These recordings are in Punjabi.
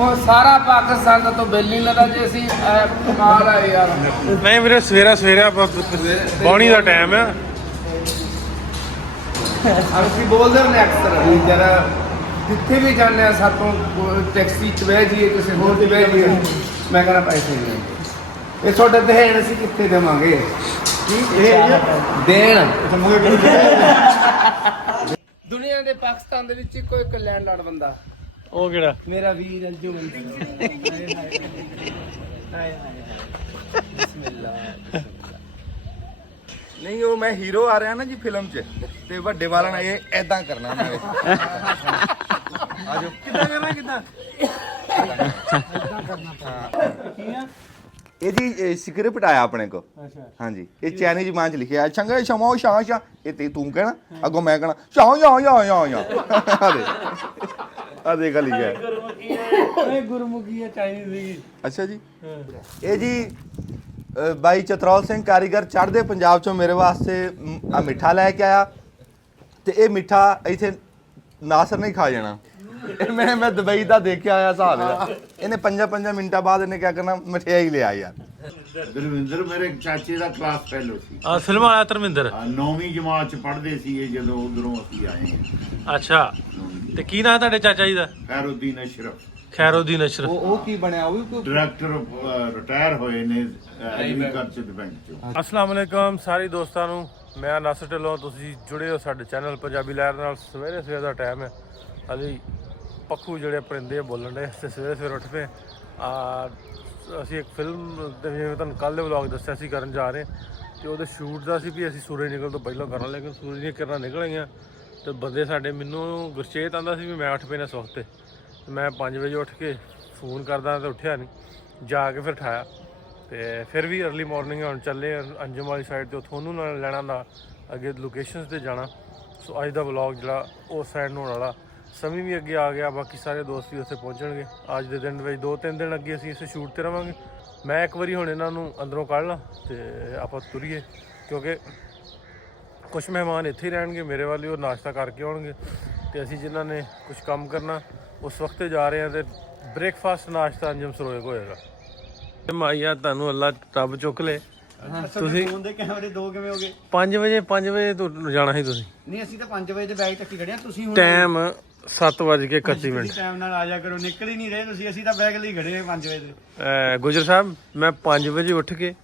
ਉਹ ਸਾਰਾ ਪਾਕਿਸਤਾਨ ਦਾ ਤੋਂ ਬਿੱਲ ਨਹੀਂ ਲੱਗਾ ਜੇ ਅਸੀਂ ਐ ਕਮਾਲ ਆ ਯਾਰ। ਨਹੀਂ ਵੀਰੇ ਸਵੇਰਾ ਸਵੇਰਾ ਬੌਣੀ ਦਾ ਟਾਈਮ ਆ। ਅਸੀਂ ਬੋਲਦੇ ਨੇ ਅਕਸਰ ਜਰਾ ਜਿੱਥੇ ਵੀ ਜਾਂਦੇ ਆ ਸਾਤੋਂ ਟੈਕਸੀ ਚ ਬਹਿ ਜਾਈਏ ਕਿਸੇ ਹੋਰ ਤੇ ਬਹਿ ਜਾਈਏ। ਮੈਂ ਕਹਿੰਦਾ ਪੈਸੇ ਨਹੀਂ। ਇਹ ਤੁਹਾਡੇ ਦੇਣ ਅਸੀਂ ਕਿੱਥੇ ਦੇਵਾਂਗੇ? ਕੀ? ਇਹ ਦੇਣ। ਦੁਨੀਆ ਦੇ ਪਾਕਿਸਤਾਨ ਦੇ ਵਿੱਚ ਕੋਈ ਇੱਕ ਲੈਂਡਲਾਰਡ ਬੰਦਾ। ਉਹ ਕਿਹੜਾ? ਮੇਰਾ ਵੀਰ ਅੰਜੂ ਨਹੀਂ ਉਹ ਮੈਂ ਹੀਰੋ ਆ ਰਿਹਾ ਨਾ ਜੀ ਫਿਲਮ 'ਚ ਤੇ ਵੱਡੇ ਵਾਲਾ ਨੇ ਇਹ ਐਦਾਂ ਕਰਨਾ ਮੈਂ। ਆਜੋ। ਕਿੱਦਾਂ ਕਰਨਾ ਕਿੱਦਾਂ? ਇਹ ਜੀ ਸਕ੍ਰਿਪਟ ਆਇਆ ਆਪਣੇ ਕੋ ਹਾਂਜੀ। ਇਹ ਚਾਈਨੀਜ਼ ਮਾਂ ਚ ਲਿਖਿਆ ਚੰਗਾ ਸ਼ਮੋ ਸ਼ਾ ਸ਼ਾ ਇਹ ਤੇ ਤੂੰ ਕਹਿਣਾ। ਅੱਗੋਂ ਮੈਂ ਕਹਿਣਾ ਸ਼ਾ ਯਾ ਯਾ ਯਾ ਯਾ ਆ ਦੇ ਆ ਦੇ ਗੱਲ ਲਿਖਿਆ ਹੈ। ਇਹ ਗੁਰਮੁਖੀ ਹੈ। ਚਾਈਨੀਜ਼ ਦੀ। ਅੱਛਾ ਜੀ। ਇਹ ਜੀ ਅ, ਬਾਈ ਚਤਰੌਲ ਸਿੰਘ ਕਾਰੀਗਰ ਚੜ੍ਹਦੇ ਪੰਜਾਬ ਚੋਂ ਮੇਰੇ ਵਾਸਤੇ ਮ, ਆ ਮਿੱਠਾ ਲੈ ਕੇ ਆਇਆ। ਤੇ ਇਹ ਮਿੱਠਾ ਇੱਥੇ ਨਾਸਰ ਨਹੀਂ ਖਾ ਜਾਣਾ। ਇਹ ਮੈਂ ਮੈਂ ਦੁਬਈ ਦਾ ਦੇਖਿਆ ਆਇਆ ਹਿਸਾਬ ਇਹਦਾ। ਇਹਨੇ 5-5 ਮਿੰਟਾਂ ਬਾਅਦ ਇਹਨੇ ਕਿਆ ਕਰਨਾ? ਮਠਿਆਈ ਲਿਆ ਯਾਰ ਦਰਵਿੰਦਰ ਮੇਰੇ ਚਾਚੇ ਦਾ ਕਲਾਸ ਫੈਲੋ ਸੀ। ਆ ਫਿਲਮ ਵਾਲਾ ਧਰਮਿੰਦਰ। ਨੌਵੀਂ ਜਮਾਤ ਚ ਪੜ੍ਹਦੇ ਸੀ ਇਹ ਜਦੋਂ ਉਧਰੋਂ ਅਸੀਂ ਆਏ ਹਾਂ। ਅੱਛਾ। ਤੇ ਕੀ ਨਾਂ ਤੁਹਾਡੇ ਚਾਚਾ ਜੀ ਦਾ? ਖੈਰੁਦੀਨ ਅਸ਼ਰਫ। ਖੈਰੋਦੀਨ ਅਸ਼ਰਫ। ਉਹ ਕੀ ਬਣਿਆ? ਉਹ ਕੋਈ ਡਾਇਰੈਕਟਰ ਰਿਟਾਇਰ ਹੋਏ ਨੇ ਐਗਰੀਕਲਚਰ ਬੈਂਕ ਚੋਂ। ਅਸਲਾਮ ਅਲੈਕਮ ਸਾਰੇ ਦੋਸਤਾਂ ਨੂੰ। ਮੈਂ ਨਾਸਰ ਢਿੱਲੋਂ ਤੁਸੀਂ ਜੁੜੇ ਹੋ ਸਾਡੇ ਚੈਨਲ ਪੰਜਾਬੀ ਲਹਿਰ ਨਾਲ। ਸਵੇਰੇ ਸਵੇਰ ਦਾ ਟਾਈਮ ਹੈ। ਅਸੀਂ ਪੱਖੂ ਜਿਹੜੇ ਪਰਿੰਦੇ ਆ ਬੋਲਣ ਦੇ, ਤੇ ਸਵੇਰੇ ਸਵੇਰੇ ਉੱਠ ਪਏ ਆ, ਅਸੀਂ ਇੱਕ ਫਿਲਮ ਦੇ ਜਿਵੇਂ ਤੁਹਾਨੂੰ ਕੱਲ ਦੇ ਵਲੌਗ ਦੱਸਿਆ ਸੀ ਕਰਨ ਜਾ ਰਹੇ, ਤੇ ਉਹਦੇ ਸ਼ੂਟ ਦਾ ਸੀ ਵੀ ਅਸੀਂ ਸੂਰਜ ਨਿਕਲ ਤੋਂ ਪਹਿਲਾਂ ਕਰਨਾ ਲੇਕਿਨ ਸੂਰਜ ਦੀਆਂ ਕਿਰਨਾਂ ਨਿਕਲ ਗਈਆਂ ਤੇ ਬੰਦੇ ਸਾਡੇ ਮੈਨੂੰ ਗੁਰਚੇਤ ਆਂਦਾ ਸੀ ਵੀ ਮੈਂ ਉੱਠ ਪੈਣਾ ਸੁੱਖ ਤੇ ਮੈਂ 5 ਵਜੇ ਉੱਠ ਕੇ ਫੋਨ ਕਰਦਾ ਤੇ ਉੱਠਿਆ ਨਹੀਂ ਜਾ ਕੇ ਫਿਰ ਠਾਇਆ ਤੇ ਫਿਰ ਵੀ अर्ਲੀ ਮਾਰਨਿੰਗ ਹੁਣ ਚੱਲੇ ਹਾਂ ਅੰਜਮ ਵਾਲੀ ਸਾਈਡ ਤੇ, ਉੱਥੋਂ ਉਹਨੂੰ ਲੈਣਾ ਦਾ ਅੱਗੇ ਲੋਕੇਸ਼ਨਸ ਤੇ ਜਾਣਾ, ਸੋ ਅੱਜ ਦਾ ਵਲੌਗ ਜਿਹੜਾ ਉਸ ਸਾਈਡ ਨੂੰ ਹੋਣ ਵਾਲਾ ਸਮੀ ਵੀ ਅੱਗੇ ਆ ਗਿਆ ਬਾਕੀ ਸਾਰੇ ਦੋਸਤ ਵੀ ਉੱਥੇ ਪਹੁੰਚਣਗੇ। ਅੱਜ ਦੇ ਦਿਨ ਵਿੱਚ ਦੋ ਤਿੰਨ ਦਿਨ ਅੱਗੇ ਅਸੀਂ ਇਸੇ ਸ਼ੂਟ ਤੇ ਰਵਾਂਗੇ। ਮੈਂ ਇੱਕ ਵਾਰੀ ਹੁਣ ਇਹਨਾਂ ਨੂੰ ਅੰਦਰੋਂ ਕੱਢ ਲਾਂ ਤੇ ਆਪਾਂ ਤੁਰੀਏ ਕਿਉਂਕਿ ਕੁਝ ਮਹਿਮਾਨ ਇੱਥੇ ਹੀ ਰਹਿਣਗੇ ਮੇਰੇ ਵਾਲੀ ਉਹ ਨਾਸ਼ਤਾ ਕਰਕੇ ਆਉਣਗੇ ਤੇ ਅਸੀਂ ਜਿਨ੍ਹਾਂ ਨੇ ਕੁਝ ਕੰਮ ਕਰਨਾ ਉਸ ਵਕਤ ਤੇ ਜਾ ਰਹੇ ਹਾਂ ਤੇ ਬ੍ਰੇਕਫਾਸਟ ਨਾਸ਼ਤਾ ਅੰਜਮ ਸਰੋਏ ਹੋਏਗਾ ਤੇ ਮਾਈਆ ਤੁਹਾਨੂੰ ਅੱਲਾ ਰੱਬ ਚੁੱਕ ਲੇ। ਤੁਸੀਂ ਫੋਨ ਦੇ ਕੈਮਰੇ ਦੋ ਕਿਵੇਂ ਹੋ ਗਏ? 5 ਵਜੇ 5 ਵਜੇ ਤੋਂ ਜਾਣਾ ਸੀ ਤੁਸੀਂ। ਨਹੀਂ ਅਸੀਂ ਤਾਂ 5 ਵਜੇ ਦੇ ਬੈਗ ਤੱਕ ਹੀ ਖੜੇ ਆ ਤੁਸੀਂ ਹੁਣ ਟਾਈਮ 7 ਵਜ ਕੇ 31 ਮਿੰਟ। ਟਾਈਮ ਨਾਲ ਆ ਜਾ ਕਰੋ ਨਿਕਲ ਹੀ ਨਹੀਂ ਰਹੇ ਤੁਸੀਂ। ਅਸੀਂ ਤਾਂ ਬੈਗ ਲਈ ਖੜੇ ਆ 5 ਵਜੇ। ਦੇ ਗੁਜਰ ਸਾਹਿਬ ਮੈਂ 5 ਵਜੇ ਉੱਠ ਕੇ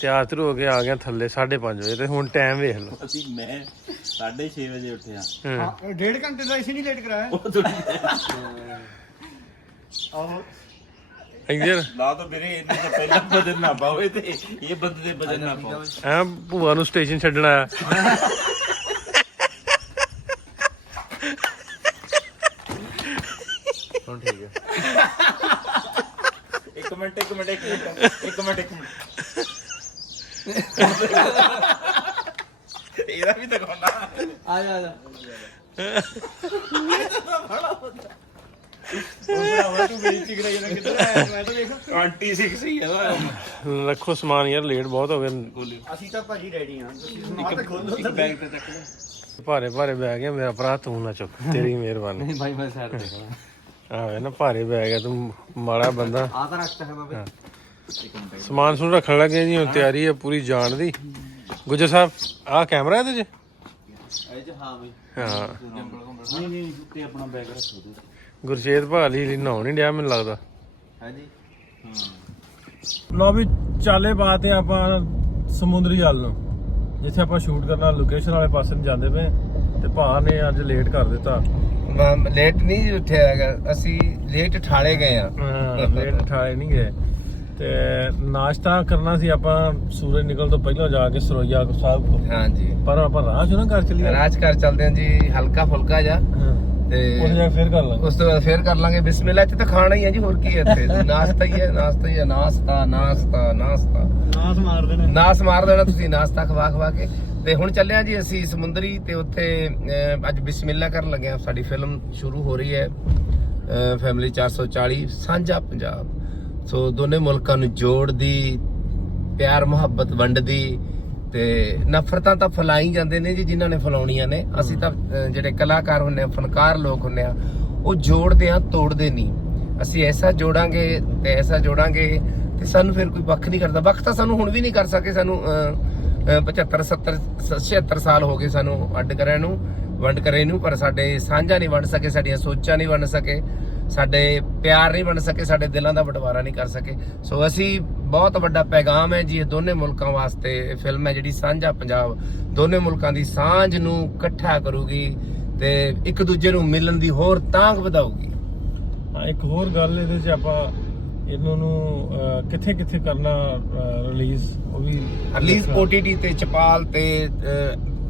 ਤਿਆਰ ਤੁਰ ਹੋ ਕੇ ਆ ਗਿਆ ਥੱਲੇ 5:30 ਵਜੇ ਤੇ ਹੁਣ ਟਾਈਮ ਵੇਖ ਲਓ। ਅਸੀਂ ਮੈਂ 6:30 ਵਜੇ ਉੱਠਿਆ। ਹੂੰ। ਹਾਂ ਡੇਢ ਘੰਟੇ ਦਾ ਇਸੇ ਨਹੀਂ ਲੇਟ ਕਰਾਇਆ। ਆਹੋ। ਇੰਜਰ ਲਾ ਤਾਂ ਵੀਰੇ ਇਹਨੇ ਤਾਂ ਪਹਿਲਾਂ ਬਦਲ ਨਾ ਪਾਵੇ ਤੇ ਇਹ ਬੰਦੇ ਦੇ ਬਦਲ ਨਾ ਪਾਓ। ਐ ਭੂਆ ਨੂੰ ਸਟੇਸ਼ਨ ਛੱਡਣ ਆਇਆ। ਇੱਕ ਮਿੰਟ ਇੱਕ ਮਿੰਟ ਇੱਕ ਮਿੰਟ ਇੱਕ ਮਿੰਟ ਇੱਕ ਮਿੰਟ। ਇਹਦਾ ਵੀ ਦਿਖਾਉਣਾ। ਆ ਜਾ ਆ ਜਾ। ਤੂੰ ਬੇਇੱਜ਼ਤੀ ਕਰਾਈ ਜਾਂਦਾ ਕਿੱਧਰ ਆਇਆ? ਮੈਂ ਤਾਂ ਦੇਖ 26 ਹੀ ਹੈ ਰੱਖੋ ਸਮਾਨ ਯਾਰ ਲੇਟ ਬਹੁਤ ਹੋ ਗਏ। ਅਸੀਂ ਤਾਂ ਭਾਜੀ ਰੈਡੀ ਆ ਤੁਸੀਂ ਸਮਾਨ ਤਾਂ ਖੋਲੋ ਇੱਕ ਬੈਗ ਤੇ ਚੱਕ ਲੈ ਭਾਰੇ ਭਾਰੇ ਬੈਗ ਹੈ ਮੇਰਾ ਭਰਾ ਤੂੰ ਨਾ ਚੁੱਕ ਤੇਰੀ ਮਿਹਰਬਾਨੀ। ਨਹੀਂ ਭਾਈ ਮੈਂ ਸਾਈਡ ਤੇ। ਆਵੇ ਨਾ ਭਾਰੇ ਬੈਗ ਹੈ ਤੂੰ ਮਾੜਾ ਬੰਦਾ। ਆ ਤਾਂ ਰੱਖ ਸਕਦਾ ਬਈ ਸਮਾਨ ਸੁਣ ਰੱਖਣ ਲੱਗੇ ਜੀ ਹੁਣ ਤਿਆਰੀ ਹੈ ਪੂਰੀ ਜਾਣ ਦੀ। ਗੁਜਰ ਸਾਹਿਬ ਆਹ ਕੈਮਰਾ ਇਹਦੇ 'ਚ? ਇਹ ਚ ਹਾਂ ਬਈ। ਹਾਂ। ਨਹੀਂ ਨਹੀਂ ਤੇ ਆਪਣਾ ਬੈਗ ਰੱਖੋ ਤੂੰ ਗੁਰਸ਼ੇਦ ਭਾਲੀ ਲਈ ਨਹਾਉਣ ਨਹੀਂ ਡਿਆ ਮੈਨੂੰ ਲੱਗਦਾ। ਹਾਂਜੀ ਲੋ ਵੀ ਚਾਲੇ ਬਾਤੇ ਆਪਾਂ ਸਮੁੰਦਰੀ ਹੱਲ ਨੂੰ। ਜਿੱਥੇ ਆਪਾਂ ਸ਼ੂਟ ਕਰਨਾ ਲੋਕੇਸ਼ਨ ਵਾਲੇ ਪਾਸੇ ਨੂੰ ਜਾਂਦੇ ਪਏ। ਤੇ ਭਾ ਨੇ ਅੱਜ ਲੇਟ ਕਰ ਦਿੱਤਾ। ਲੇਟ ਨਹੀਂ ਉੱਠਿਆ ਹੈਗਾ। ਅਸੀਂ ਲੇਟ ਠਾਲੇ ਗਏ ਆ। ਲੇਟ ਠਾਏ ਨਹੀਂ ਗਏ। ਤੇ ਨਾਸ਼ਤਾ ਕਰਨਾ ਸੀ ਆਪਾਂ ਸੂਰਜ ਨਿਕਲ ਤੋਂ ਪਹਿਲਾਂ ਜਾ ਕੇ ਸਰੋਈਆ ਸਾਹਿਬ ਕੋਲ। ਹਾਂਜੀ। ਪਰ ਆਪਾਂ ਰਾਹ ਚੋਂ ਨਾ ਕਰ ਚਲੀਏ। ਰਾਜ ਕਰ ਚੱਲਦੇ ਹਾਂ ਜੀ ਹਲਕਾ ਫੁਲਕਾ ਜਾ ਹਾਂ। ਤੇ ਉੱਥੇ ਜਾ ਕੇ ਫੇਰ ਕਰ ਲਾਂਗੇ। ਉਸ ਤੋਂ ਬਾਅਦ ਫੇਰ ਕਰ ਲਾਂਗੇ। ਬਿਸਮਿਲ੍ਲਾ ਇੱਥੇ ਤਾਂ ਖਾਣਾ ਹੀ ਹੈ ਜੀ ਹੋਰ ਕੀ ਹੈ ਇੱਥੇ? ਨਾਸ਼ਤਾ ਹੀ ਹੈ ਨਾਸ਼ਤਾ ਹੀ ਹੈ। ਨਾਸ਼ਤਾ ਨਾਸ਼ਤਾ ਨਾਸ਼ਤਾ। ਨਾਸ ਮਾਰ ਦੇਣਾ ਨਾਸ ਮਾਰ ਦੇਣਾ ਤੁਸੀਂ ਨਾਸ਼ਤਾ ਖਵਾ ਖਵਾ ਕੇ। ਤੇ ਹੁਣ ਚੱਲਿਆ ਜੀ ਅਸੀਂ ਸਮੁੰਦਰੀ ਤੇ ਉੱਥੇ ਅੱਜ ਬਿਸਮਿਲ੍ਲਾ ਕਰਨ ਲੱਗੇ ਹਾਂ ਸਾਡੀ ਫਿਲਮ ਸ਼ੁਰੂ ਹੋ ਰਹੀ ਹੈ ਫੈਮਿਲੀ 440 ਸਾਂਝਾ ਪੰਜਾਬ। ਸੋ ਦੋਨੇ ਮੁਲਕਾਂ ਨੂੰ ਜੋੜਦੀ, ਪਿਆਰ, ਮੁਹੱਬਤ ਵੰਡਦੀ ਤੇ ਨਫ਼ਰਤਾਂ ਤਾਂ ਫੈਲਾਈ ਜਾਂਦੇ ਨੇ ਜੀ ਜਿਨ੍ਹਾਂ ਨੇ ਫੈਲਾਉਣੀਆਂ ਨੇ। ਅਸੀਂ ਤਾਂ ਜਿਹੜੇ ਕਲਾਕਾਰ ਹੁੰਨੇ ਆ, ਫਨਕਾਰ ਲੋਕ ਹੁੰਨੇ ਆ, ਉਹ ਜੋੜਦੇ ਆ, ਤੋੜਦੇ ਨਹੀਂ। ਅਸੀਂ ਐਸਾ ਜੋੜਾਂਗੇ ਤੇ ਐਸਾ ਜੋੜਾਂਗੇ ਤੇ ਸਾਨੂੰ ਫਿਰ ਕੋਈ ਵੱਖ ਨਹੀਂ ਕਰਦਾ। ਵੱਖ ਤਾਂ ਸਾਨੂੰ ਹੁਣ ਵੀ ਨਹੀਂ ਕਰ ਸਕੇ ਸਾਨੂੰ 75 70 76 ਸਾਲ ਹੋ ਗਏ ਸਾਨੂੰ ਅੱਡ ਕਰਿਆ ਨੂੰ, ਵੰਡ ਕਰੇ ਨੂੰ, ਪਰ ਸਾਡੇ ਸਾਂਝਾ ਨਹੀਂ ਵੰਡ ਸਕੇ, ਸਾਡੀਆਂ ਸੋਚਾਂ ਨਹੀਂ ਵੰਡ ਸਕੇ, ਸਾਡੇ ਪਿਆਰ ਨਹੀਂ ਬਣ ਸਕੇ, ਸਾਡੇ ਦਿਲਾਂ ਦਾ ਬਟਵਾਰਾ ਨਹੀਂ ਕਰ ਸਕੇ। ਸੋ ਅਸੀਂ ਬਹੁਤ ਵੱਡਾ ਪੈਗਾਮ ਹੈ ਜੀ, ਇਹ ਦੋਨੇ ਮੁਲਕਾਂ ਵਾਸਤੇ ਇਹ ਫਿਲਮ ਹੈ ਜਿਹੜੀ ਸਾਂਝਾ ਪੰਜਾਬ ਦੋਨੇ ਮੁਲਕਾਂ ਦੀ ਸਾਂਝ ਨੂੰ ਇਕੱਠਾ ਕਰੂਗੀ ਤੇ ਇੱਕ ਦੂਜੇ ਨੂੰ ਮਿਲਣ ਦੀ ਹੋਰ ਤਾਂਘ ਵਧਾਊਗੀ। ਹਾਂ, ਇੱਕ ਹੋਰ ਗੱਲ ਇਹਦੇ 'ਚ ਆਪਾਂ ਇਹਨਾਂ ਨੂੰ ਕਿੱਥੇ ਕਿੱਥੇ ਕਰਨਾ ਰਿਲੀਜ਼ ਉਹ ਵੀ ਰਿਲੀਜ਼ OTT ਤੇ ਚਪਾਲ ਤੇ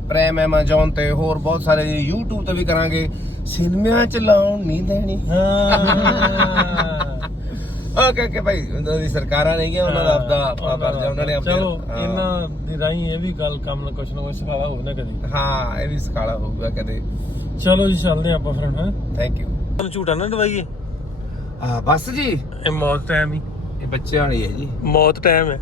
ਪ੍ਰੈਮ ਐਮਾਜ਼ਨ ਤੇ ਹੋਰ ਬਹੁਤ ਸਾਰੇ YouTube ਤੇ ਵੀ ਕਰਾਂਗੇ। ਸਿਨੇਮਿਆਂ ਚ ਲਾਉਣ ਨਹੀਂ ਦੇਣੀ। ਹਾਂ। ਓਕੇ ਓਕੇ ਭਾਈ ਉਹਨਾਂ ਦੀ ਸਰਕਾਰਾਂ ਨਹੀਂ ਗਿਆ ਉਹਨਾਂ ਦਾ ਆਪਦਾ ਫਰਜ਼ ਉਹਨਾਂ ਨੇ ਆਪਣੇ ਚਲੋ। ਇਹਨਾਂ ਦੀ ਰਾਹੀਂ ਇਹ ਵੀ ਗੱਲ ਕੰਮ ਨਾ ਕੁਛ ਨਾ ਕੁਛ ਸਿਖਾਵਾ ਹੋਵੇ ਨਾ ਕਦੀ। ਹਾਂ ਇਹ ਵੀ ਸਕਾਲਾ ਹੋਊਗਾ ਕਦੇ। ਚਲੋ ਜੀ ਚੱਲਦੇ ਆਪਾਂ ਫਿਰ ਹਾਂ। ਥੈਂਕ ਯੂ ਤੁਹਾਨੂੰ ਝੂਟਾ ਨਾ ਦਵਾਈਏ। ਆ ਬਸ ਜੀ? ਇਹ ਮੌਤ ਟਾਈਮ ਹੀ। ਇਹ ਬੱਚਿਆਂ ਵਾਲੀ ਹੈ ਜੀ। ਮੌਤ ਟਾਈਮ ਹੈ।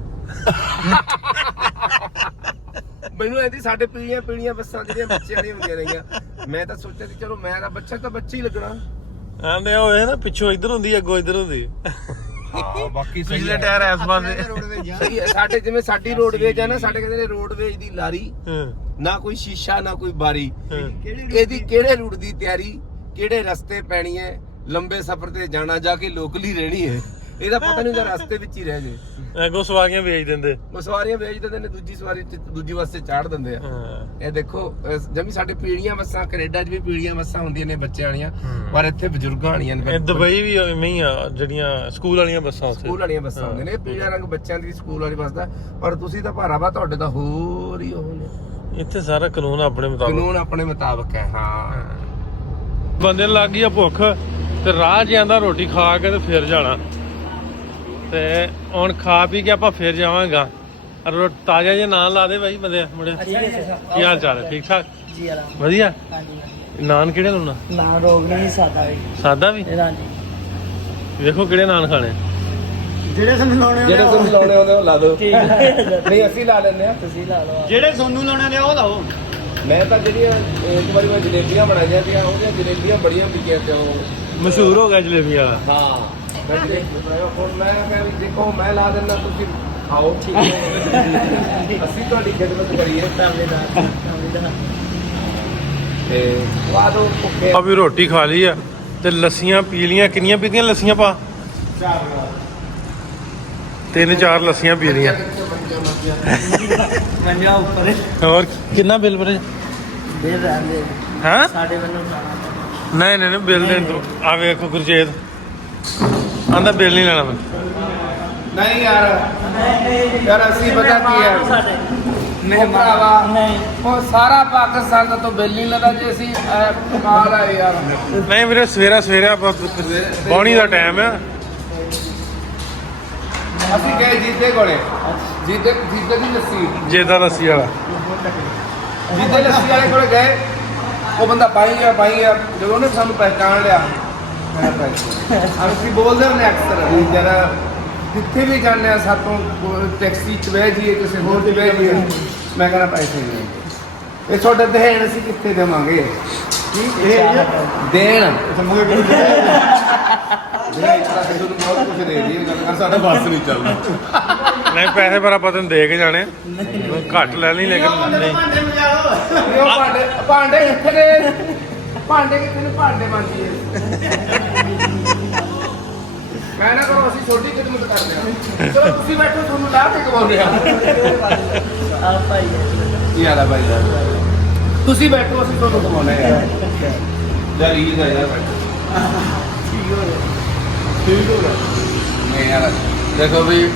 ਮੈਨੂੰ ਇਹਦੀ ਸਾਡੇ ਪੀੜੀਆਂ ਪੀੜੀਆਂ ਬੱਸਾਂ ਜਿਹੜੀਆਂ ਬੱਚਿਆਂ ਵਾਲੀਆਂ ਹੁੰਦੀਆਂ ਰਹੀਆਂ। ਮੈਂ ਤਾਂ ਸੋਚਿਆ ਸੀ ਚਲੋ ਮੈਂ ਤਾਂ ਬੱਚਾ ਤਾਂ ਬੱਚਾ ਹੀ ਲੱਗਣਾ। ਆਂਦੇ ਹੋਏ ਨਾ ਪਿੱਛੋਂ ਇੱਧਰ ਹੁੰਦੀ ਅੱਗੋਂ ਇੱਧਰ ਹੁੰਦੀ ਹਾਂ। ਬਾਕੀ ਪਿਛਲੇ ਟਾਇਰ ਐਸ ਪਾਸੇ। ਸਹੀ ਹੈ ਸਾਡੇ ਜਿਵੇਂ ਸਾਡੀ ਰੋਡਵੇਜ ਹੈ ਨਾ ਸਾਡੇ ਕਹਿੰਦੇ ਨੇ ਰੋਡਵੇਜ ਦੀ ਲਾਰੀ ਹਾਂ। ਨਾ ਕੋਈ ਸ਼ੀਸ਼ਾ ਨਾ ਕੋਈ ਬਾਰੀ। ਹਾਂ। ਇਹਦੀ ਕਿਹੜੇ ਰੂਟ ਦੀ ਤਿਆਰੀ ਕਿਹੜੇ ਰਸਤੇ ਪੈਣੀ ਹੈ ਲੰਬੇ ਸਫ਼ਰ ਤੇ ਜਾਣਾ ਜਾ ਕੇ ਲੋਕਲੀ ਰਹਿਣੀ ਹੈ। ਇਹਦਾ ਪਤਾ ਨਹੀਂ ਹੁੰਦਾ ਰਸਤੇ ਵਿੱਚ ਹੀ ਰਹਿ ਜੇ। ਅੱਗੋਂ ਸਵਾਰੀਆਂ ਵੇਚ ਦਿੰਦੇ। ਉਹ ਸਵਾਰੀਆਂ ਵੇਚ ਦਿੰਦੇ ਨੇ ਦੂਜੀ ਸਵਾਰੀ ਤੇ ਦੂਜੀ ਬੱਸ ਤੇ ਚਾੜ ਦਿੰਦੇ ਆ। ਹਾਂ। ਇਹ ਦੇਖੋ ਅਹ ਜਮੀ ਸਾਡੇ ਪੀੜੀਆਂ ਬੱਸਾਂ ਕੈਨੇਡਾ 'ਚ ਵੀ ਪੀੜੀਆਂ ਬੱਸਾਂ ਹੁੰਦੀਆਂ ਨੇ ਬੱਚਿਆਂ ਵਾਲੀਆਂ। ਪਰ ਇੱਥੇ ਬਜ਼ੁਰਗਾਂ ਵਾਲੀਆਂ ਨੇ। ਇਹ ਦੁਬਈ ਵੀ ਐਵੇਂ ਹੀ ਆ ਜਿਹੜੀਆਂ ਸਕੂਲ ਵਾਲੀਆਂ ਬੱਸਾਂ ਉੱਥੇ। ਸਕੂਲ ਵਾਲੀਆਂ ਬੱਸਾਂ ਹੁੰਦੀਆਂ ਨੇ ਪੀਲਾ ਰੰਗ ਬੱਚਿਆਂ ਦੀ ਸਕੂਲ ਵਾਲੀ ਬੱਸ ਦਾ। ਪਰ ਤੁਸੀਂ ਤਾਂ ਭਾਰਾ ਵਾ ਤੁਹਾਡੇ ਤਾਂ ਹੋਰ ਹੀ ਉਹ ਨੇ। ਇੱਥੇ ਸਾਰਾ ਕਾਨੂੰਨ ਆਪਣੇ ਮੁਤਾਬਕ। ਕਾਨੂੰਨ ਆਪਣੇ ਮੁਤਾਬਕ ਹੈ ਹਾਂ। ਬੰਦੇ ਨੂੰ ਲੱਗ ਗਈ ਆ ਭੁੱਖ। ਤੇ ਰਾਹ ਆਂਦਾ ਰੋਟੀ ਖਾ ਕੇ ਤੇ ਫਿਰ ਜਾਣਾ। ਤੇ ਹੁਣ ਖਾ ਪੀ ਕੇ ਆਪਾਂ ਫਿਰ ਜਾਵਾਂਗਾ। ਰੋ ਤਾਜ਼ਾ ਜੇ ਨਾਂ ਲਾ ਦੇ ਬਾਈ ਬੰਦੇ ਮੁੰਡੇ। ਕੀ ਹਾਲ ਚਾਲ ਹੈ? ਠੀਕ ਠਾਕ? ਜੀ ਆਰਾਮ। ਵਧੀਆ? ਹਾਂਜੀ ਨਾਨ ਕਿਹੜੇ ਲਾਉਣਾ ਨਾ? ਰੋਗ ਨਹੀਂ ਸਾਦਾ ਵੀ। ਸਾਦਾ ਵੀ? ਇਹਦਾ ਜੀ ਵੇਖੋ ਕਿਹੜੇ ਨਾਨ ਖਾਣੇ। ਜਿਹੜੇ ਸਾਨੂੰ ਲਾਉਣੇ ਜਿਹੜੇ ਤੁਹਾਨੂੰ ਲਾਉਣੇ ਆਉਂਦੇ ਉਹ ਲਾ ਦਿਓ। ਠੀਕ ਹੈ। ਨਹੀਂ ਅਸੀਂ ਲਾ ਲੈਂਦੇ ਆ। ਤੁਸੀਂ ਲਾ ਲਓ। ਜਿਹੜੇ ਸੋਨੂੰ ਲਾਉਣੇ ਨੇ ਉਹ ਲਾਓ। ਮੈਂ ਤਾਂ ਜਿਹੜੀਆਂ ਇੱਕ ਵਾਰੀ ਮੈਂ ਜਲੇਬੀਆਂ ਬਣਾਈਆਂ ਸੀਆਂ ਉਹਦੀਆਂ ਜਲੇਬੀਆਂ ਬੜੀਆਂ ਵਿਕੀਆਂ ਤੇ ਉਹ ਮਸ਼ਹੂਰ ਹੋ ਗਿਆ ਜਲੇਬੀ ਵਾਲਾ। ਹਾਂ। ਮੈਂ ਕਿਹਾ ਵੀ ਦੇਖੋ ਮੈਂ ਲਾ ਦਿੰਦਾ ਤੁਸੀਂ ਖਾਓ। ਠੀਕ ਅਸੀਂ ਤੁਹਾਡੀ ਖਿਦਮਤ ਕਰੀਏ ਤਾਵੇਦਾਰ ਤਾਵੇਦਾਰ ਤੇ ਵਾ ਦੋ ਭੁੱਖੇ ਆ। ਵੀ ਰੋਟੀ ਖਾ ਲਈ ਆ ਤੇ ਲੱਸੀਆਂ ਪੀ ਲੀਆਂ ਕਿੰਨੀਆਂ ਪੀਤੀਆਂ ਲੱਸੀਆਂ ਪਾ? ਤਿੰਨ ਚਾਰ ਲੱਸੀਆਂ ਪੀ ਲੀਆਂ ਮੰਜਾ ਉੱਪਰ। ਹੋਰ ਕਿੰਨਾ ਬਿੱਲ ਭਰੇ ਦੇ ਰਹਿੰਦੇ। ਹਾਂ? ਸਾਡੇ ਵੱਲੋਂ ਨਹੀਂ ਨਹੀਂ ਨਹੀਂ, ਬਿੱਲ ਦੇਣ ਤੋਂ। ਆ ਵੇਖੋ ਗੁਰਜੇਤ। ਆਂਦਾ ਬਿੱਲ ਨਹੀਂ ਲੈਣਾ ਮੈਂ। ਨਹੀਂ ਯਾਰ। ਯਾਰ ਅਸੀਂ ਪਤਾ ਕੀ ਹੈ? ਸਾਡੇ। ਨਹੀਂ ਭਰਾਵਾ ਨਹੀਂ। ਉਹ ਸਾਰਾ ਪਾਕਿਸਤਾਨ ਦਾ ਤੋਂ ਬਿੱਲ ਨਹੀਂ ਲੱਗਾ ਜੇ ਅਸੀਂ ਐ ਕਮਾਲ ਹੈ ਯਾਰ। ਨਹੀਂ ਵੀਰੇ ਸਵੇਰਾ ਸਵੇਰਾ ਬੌਣੀ ਦਾ ਟਾਈਮ ਆ। ਅਸੀਂ ਗਏ ਜੀਤੇ ਕੋਲੇ। ਜੀਤੇ ਜੀਤੇ ਦੀ ਲੱਸੀ। ਜੇਦਾ ਲੱਸੀ ਵਾਲਾ। ਜੀਤੇ ਲੱਸੀ ਵਾਲੇ ਕੋਲੇ ਗਏ। ਉਹ ਬੰਦਾ ਪਾਈ ਆ, ਬਾਈ ਆ, ਜਦੋਂ ਉਹਨੇ ਸਾਨੂੰ ਪਹਿਚਾਣ ਲਿਆ, ਮੈਂ ਭਾਈ ਅਰ ਅਸੀਂ ਬੋਲਦੇ ਹੁੰਦੇ ਅਕਸਰ, ਵੀ ਜਰਾ ਜਿੱਥੇ ਵੀ ਜਾਂਦੇ ਆ ਸਾਤੋਂ ਕੋਈ ਟੈਕਸੀ ਚ ਬਹਿ ਜਾਈਏ, ਕਿਸੇ ਹੋਰ ਤੇ ਬਹਿ ਜਾਈਏ। ਮੈਂ ਕਹਿੰਦਾ ਪੈਸੇ ਨਹੀਂ। ਇਹ ਤੁਹਾਡੇ ਦੇਣ ਅਸੀਂ ਕਿੱਥੇ ਦੇਵਾਂਗੇ? ਕੀ ਇਹ ਦੇਣ? ਸਮੂਹ ਇਤਨਾ ਤੁਹਾਨੂੰ ਬਹੁਤ ਕੁਝ ਦੇ ਸਾਡਾ ਬੱਸ ਨਹੀਂ ਚੱਲਦਾ। ਨਹੀਂ ਪੈਸੇ ਪਰ ਆਪਾਂ ਤੈਨੂੰ ਦੇ ਕੇ ਜਾਣੇ ਆ। ਘੱਟ ਲੈ ਲਈ ਲੇਕਿਨ ਨਹੀਂ ਭਾਂਡੇ ਮਜਾ ਲਓ ਇਹ ਉਹ ਭਾਂਡੇ ਭਾਂਡੇ ਕਿੱਥੇ ਨੇ? ਭਾਂਡੇ ਕਿੱਥੇ ਨੇ? ਭਾਂਡੇ ਮਾਂਜੀਏ। ਮੈਂ ਨਾ ਕਰੋ ਅਸੀਂ ਛੋਟੀ ਖਿਦਮਤ ਕਰਦੇ ਹਾਂ। ਚਲੋ ਤੁਸੀਂ ਬੈਠੋ ਤੁਹਾਨੂੰ ਲਾ ਕੇ ਕਮਾਉਂਦੇ ਆ ਆ ਭਾਈ ਆ ਭਾਈ ਤੁਸੀਂ ਬੈਠੋ ਅਸੀਂ ਤੁਹਾਨੂੰ ਕਮਾਉਣਾ ਯਾਰ ਯਾਰ ਇਹ ਦਾ ਯਾਰ ਬੈਠੋ। ਠੀਕ ਹੋ ਗਿਆ। ਠੀਕ ਹੋ ਗਿਆ। ਨਹੀਂ ਯਾਰ ਦੇਖੋ ਵੀ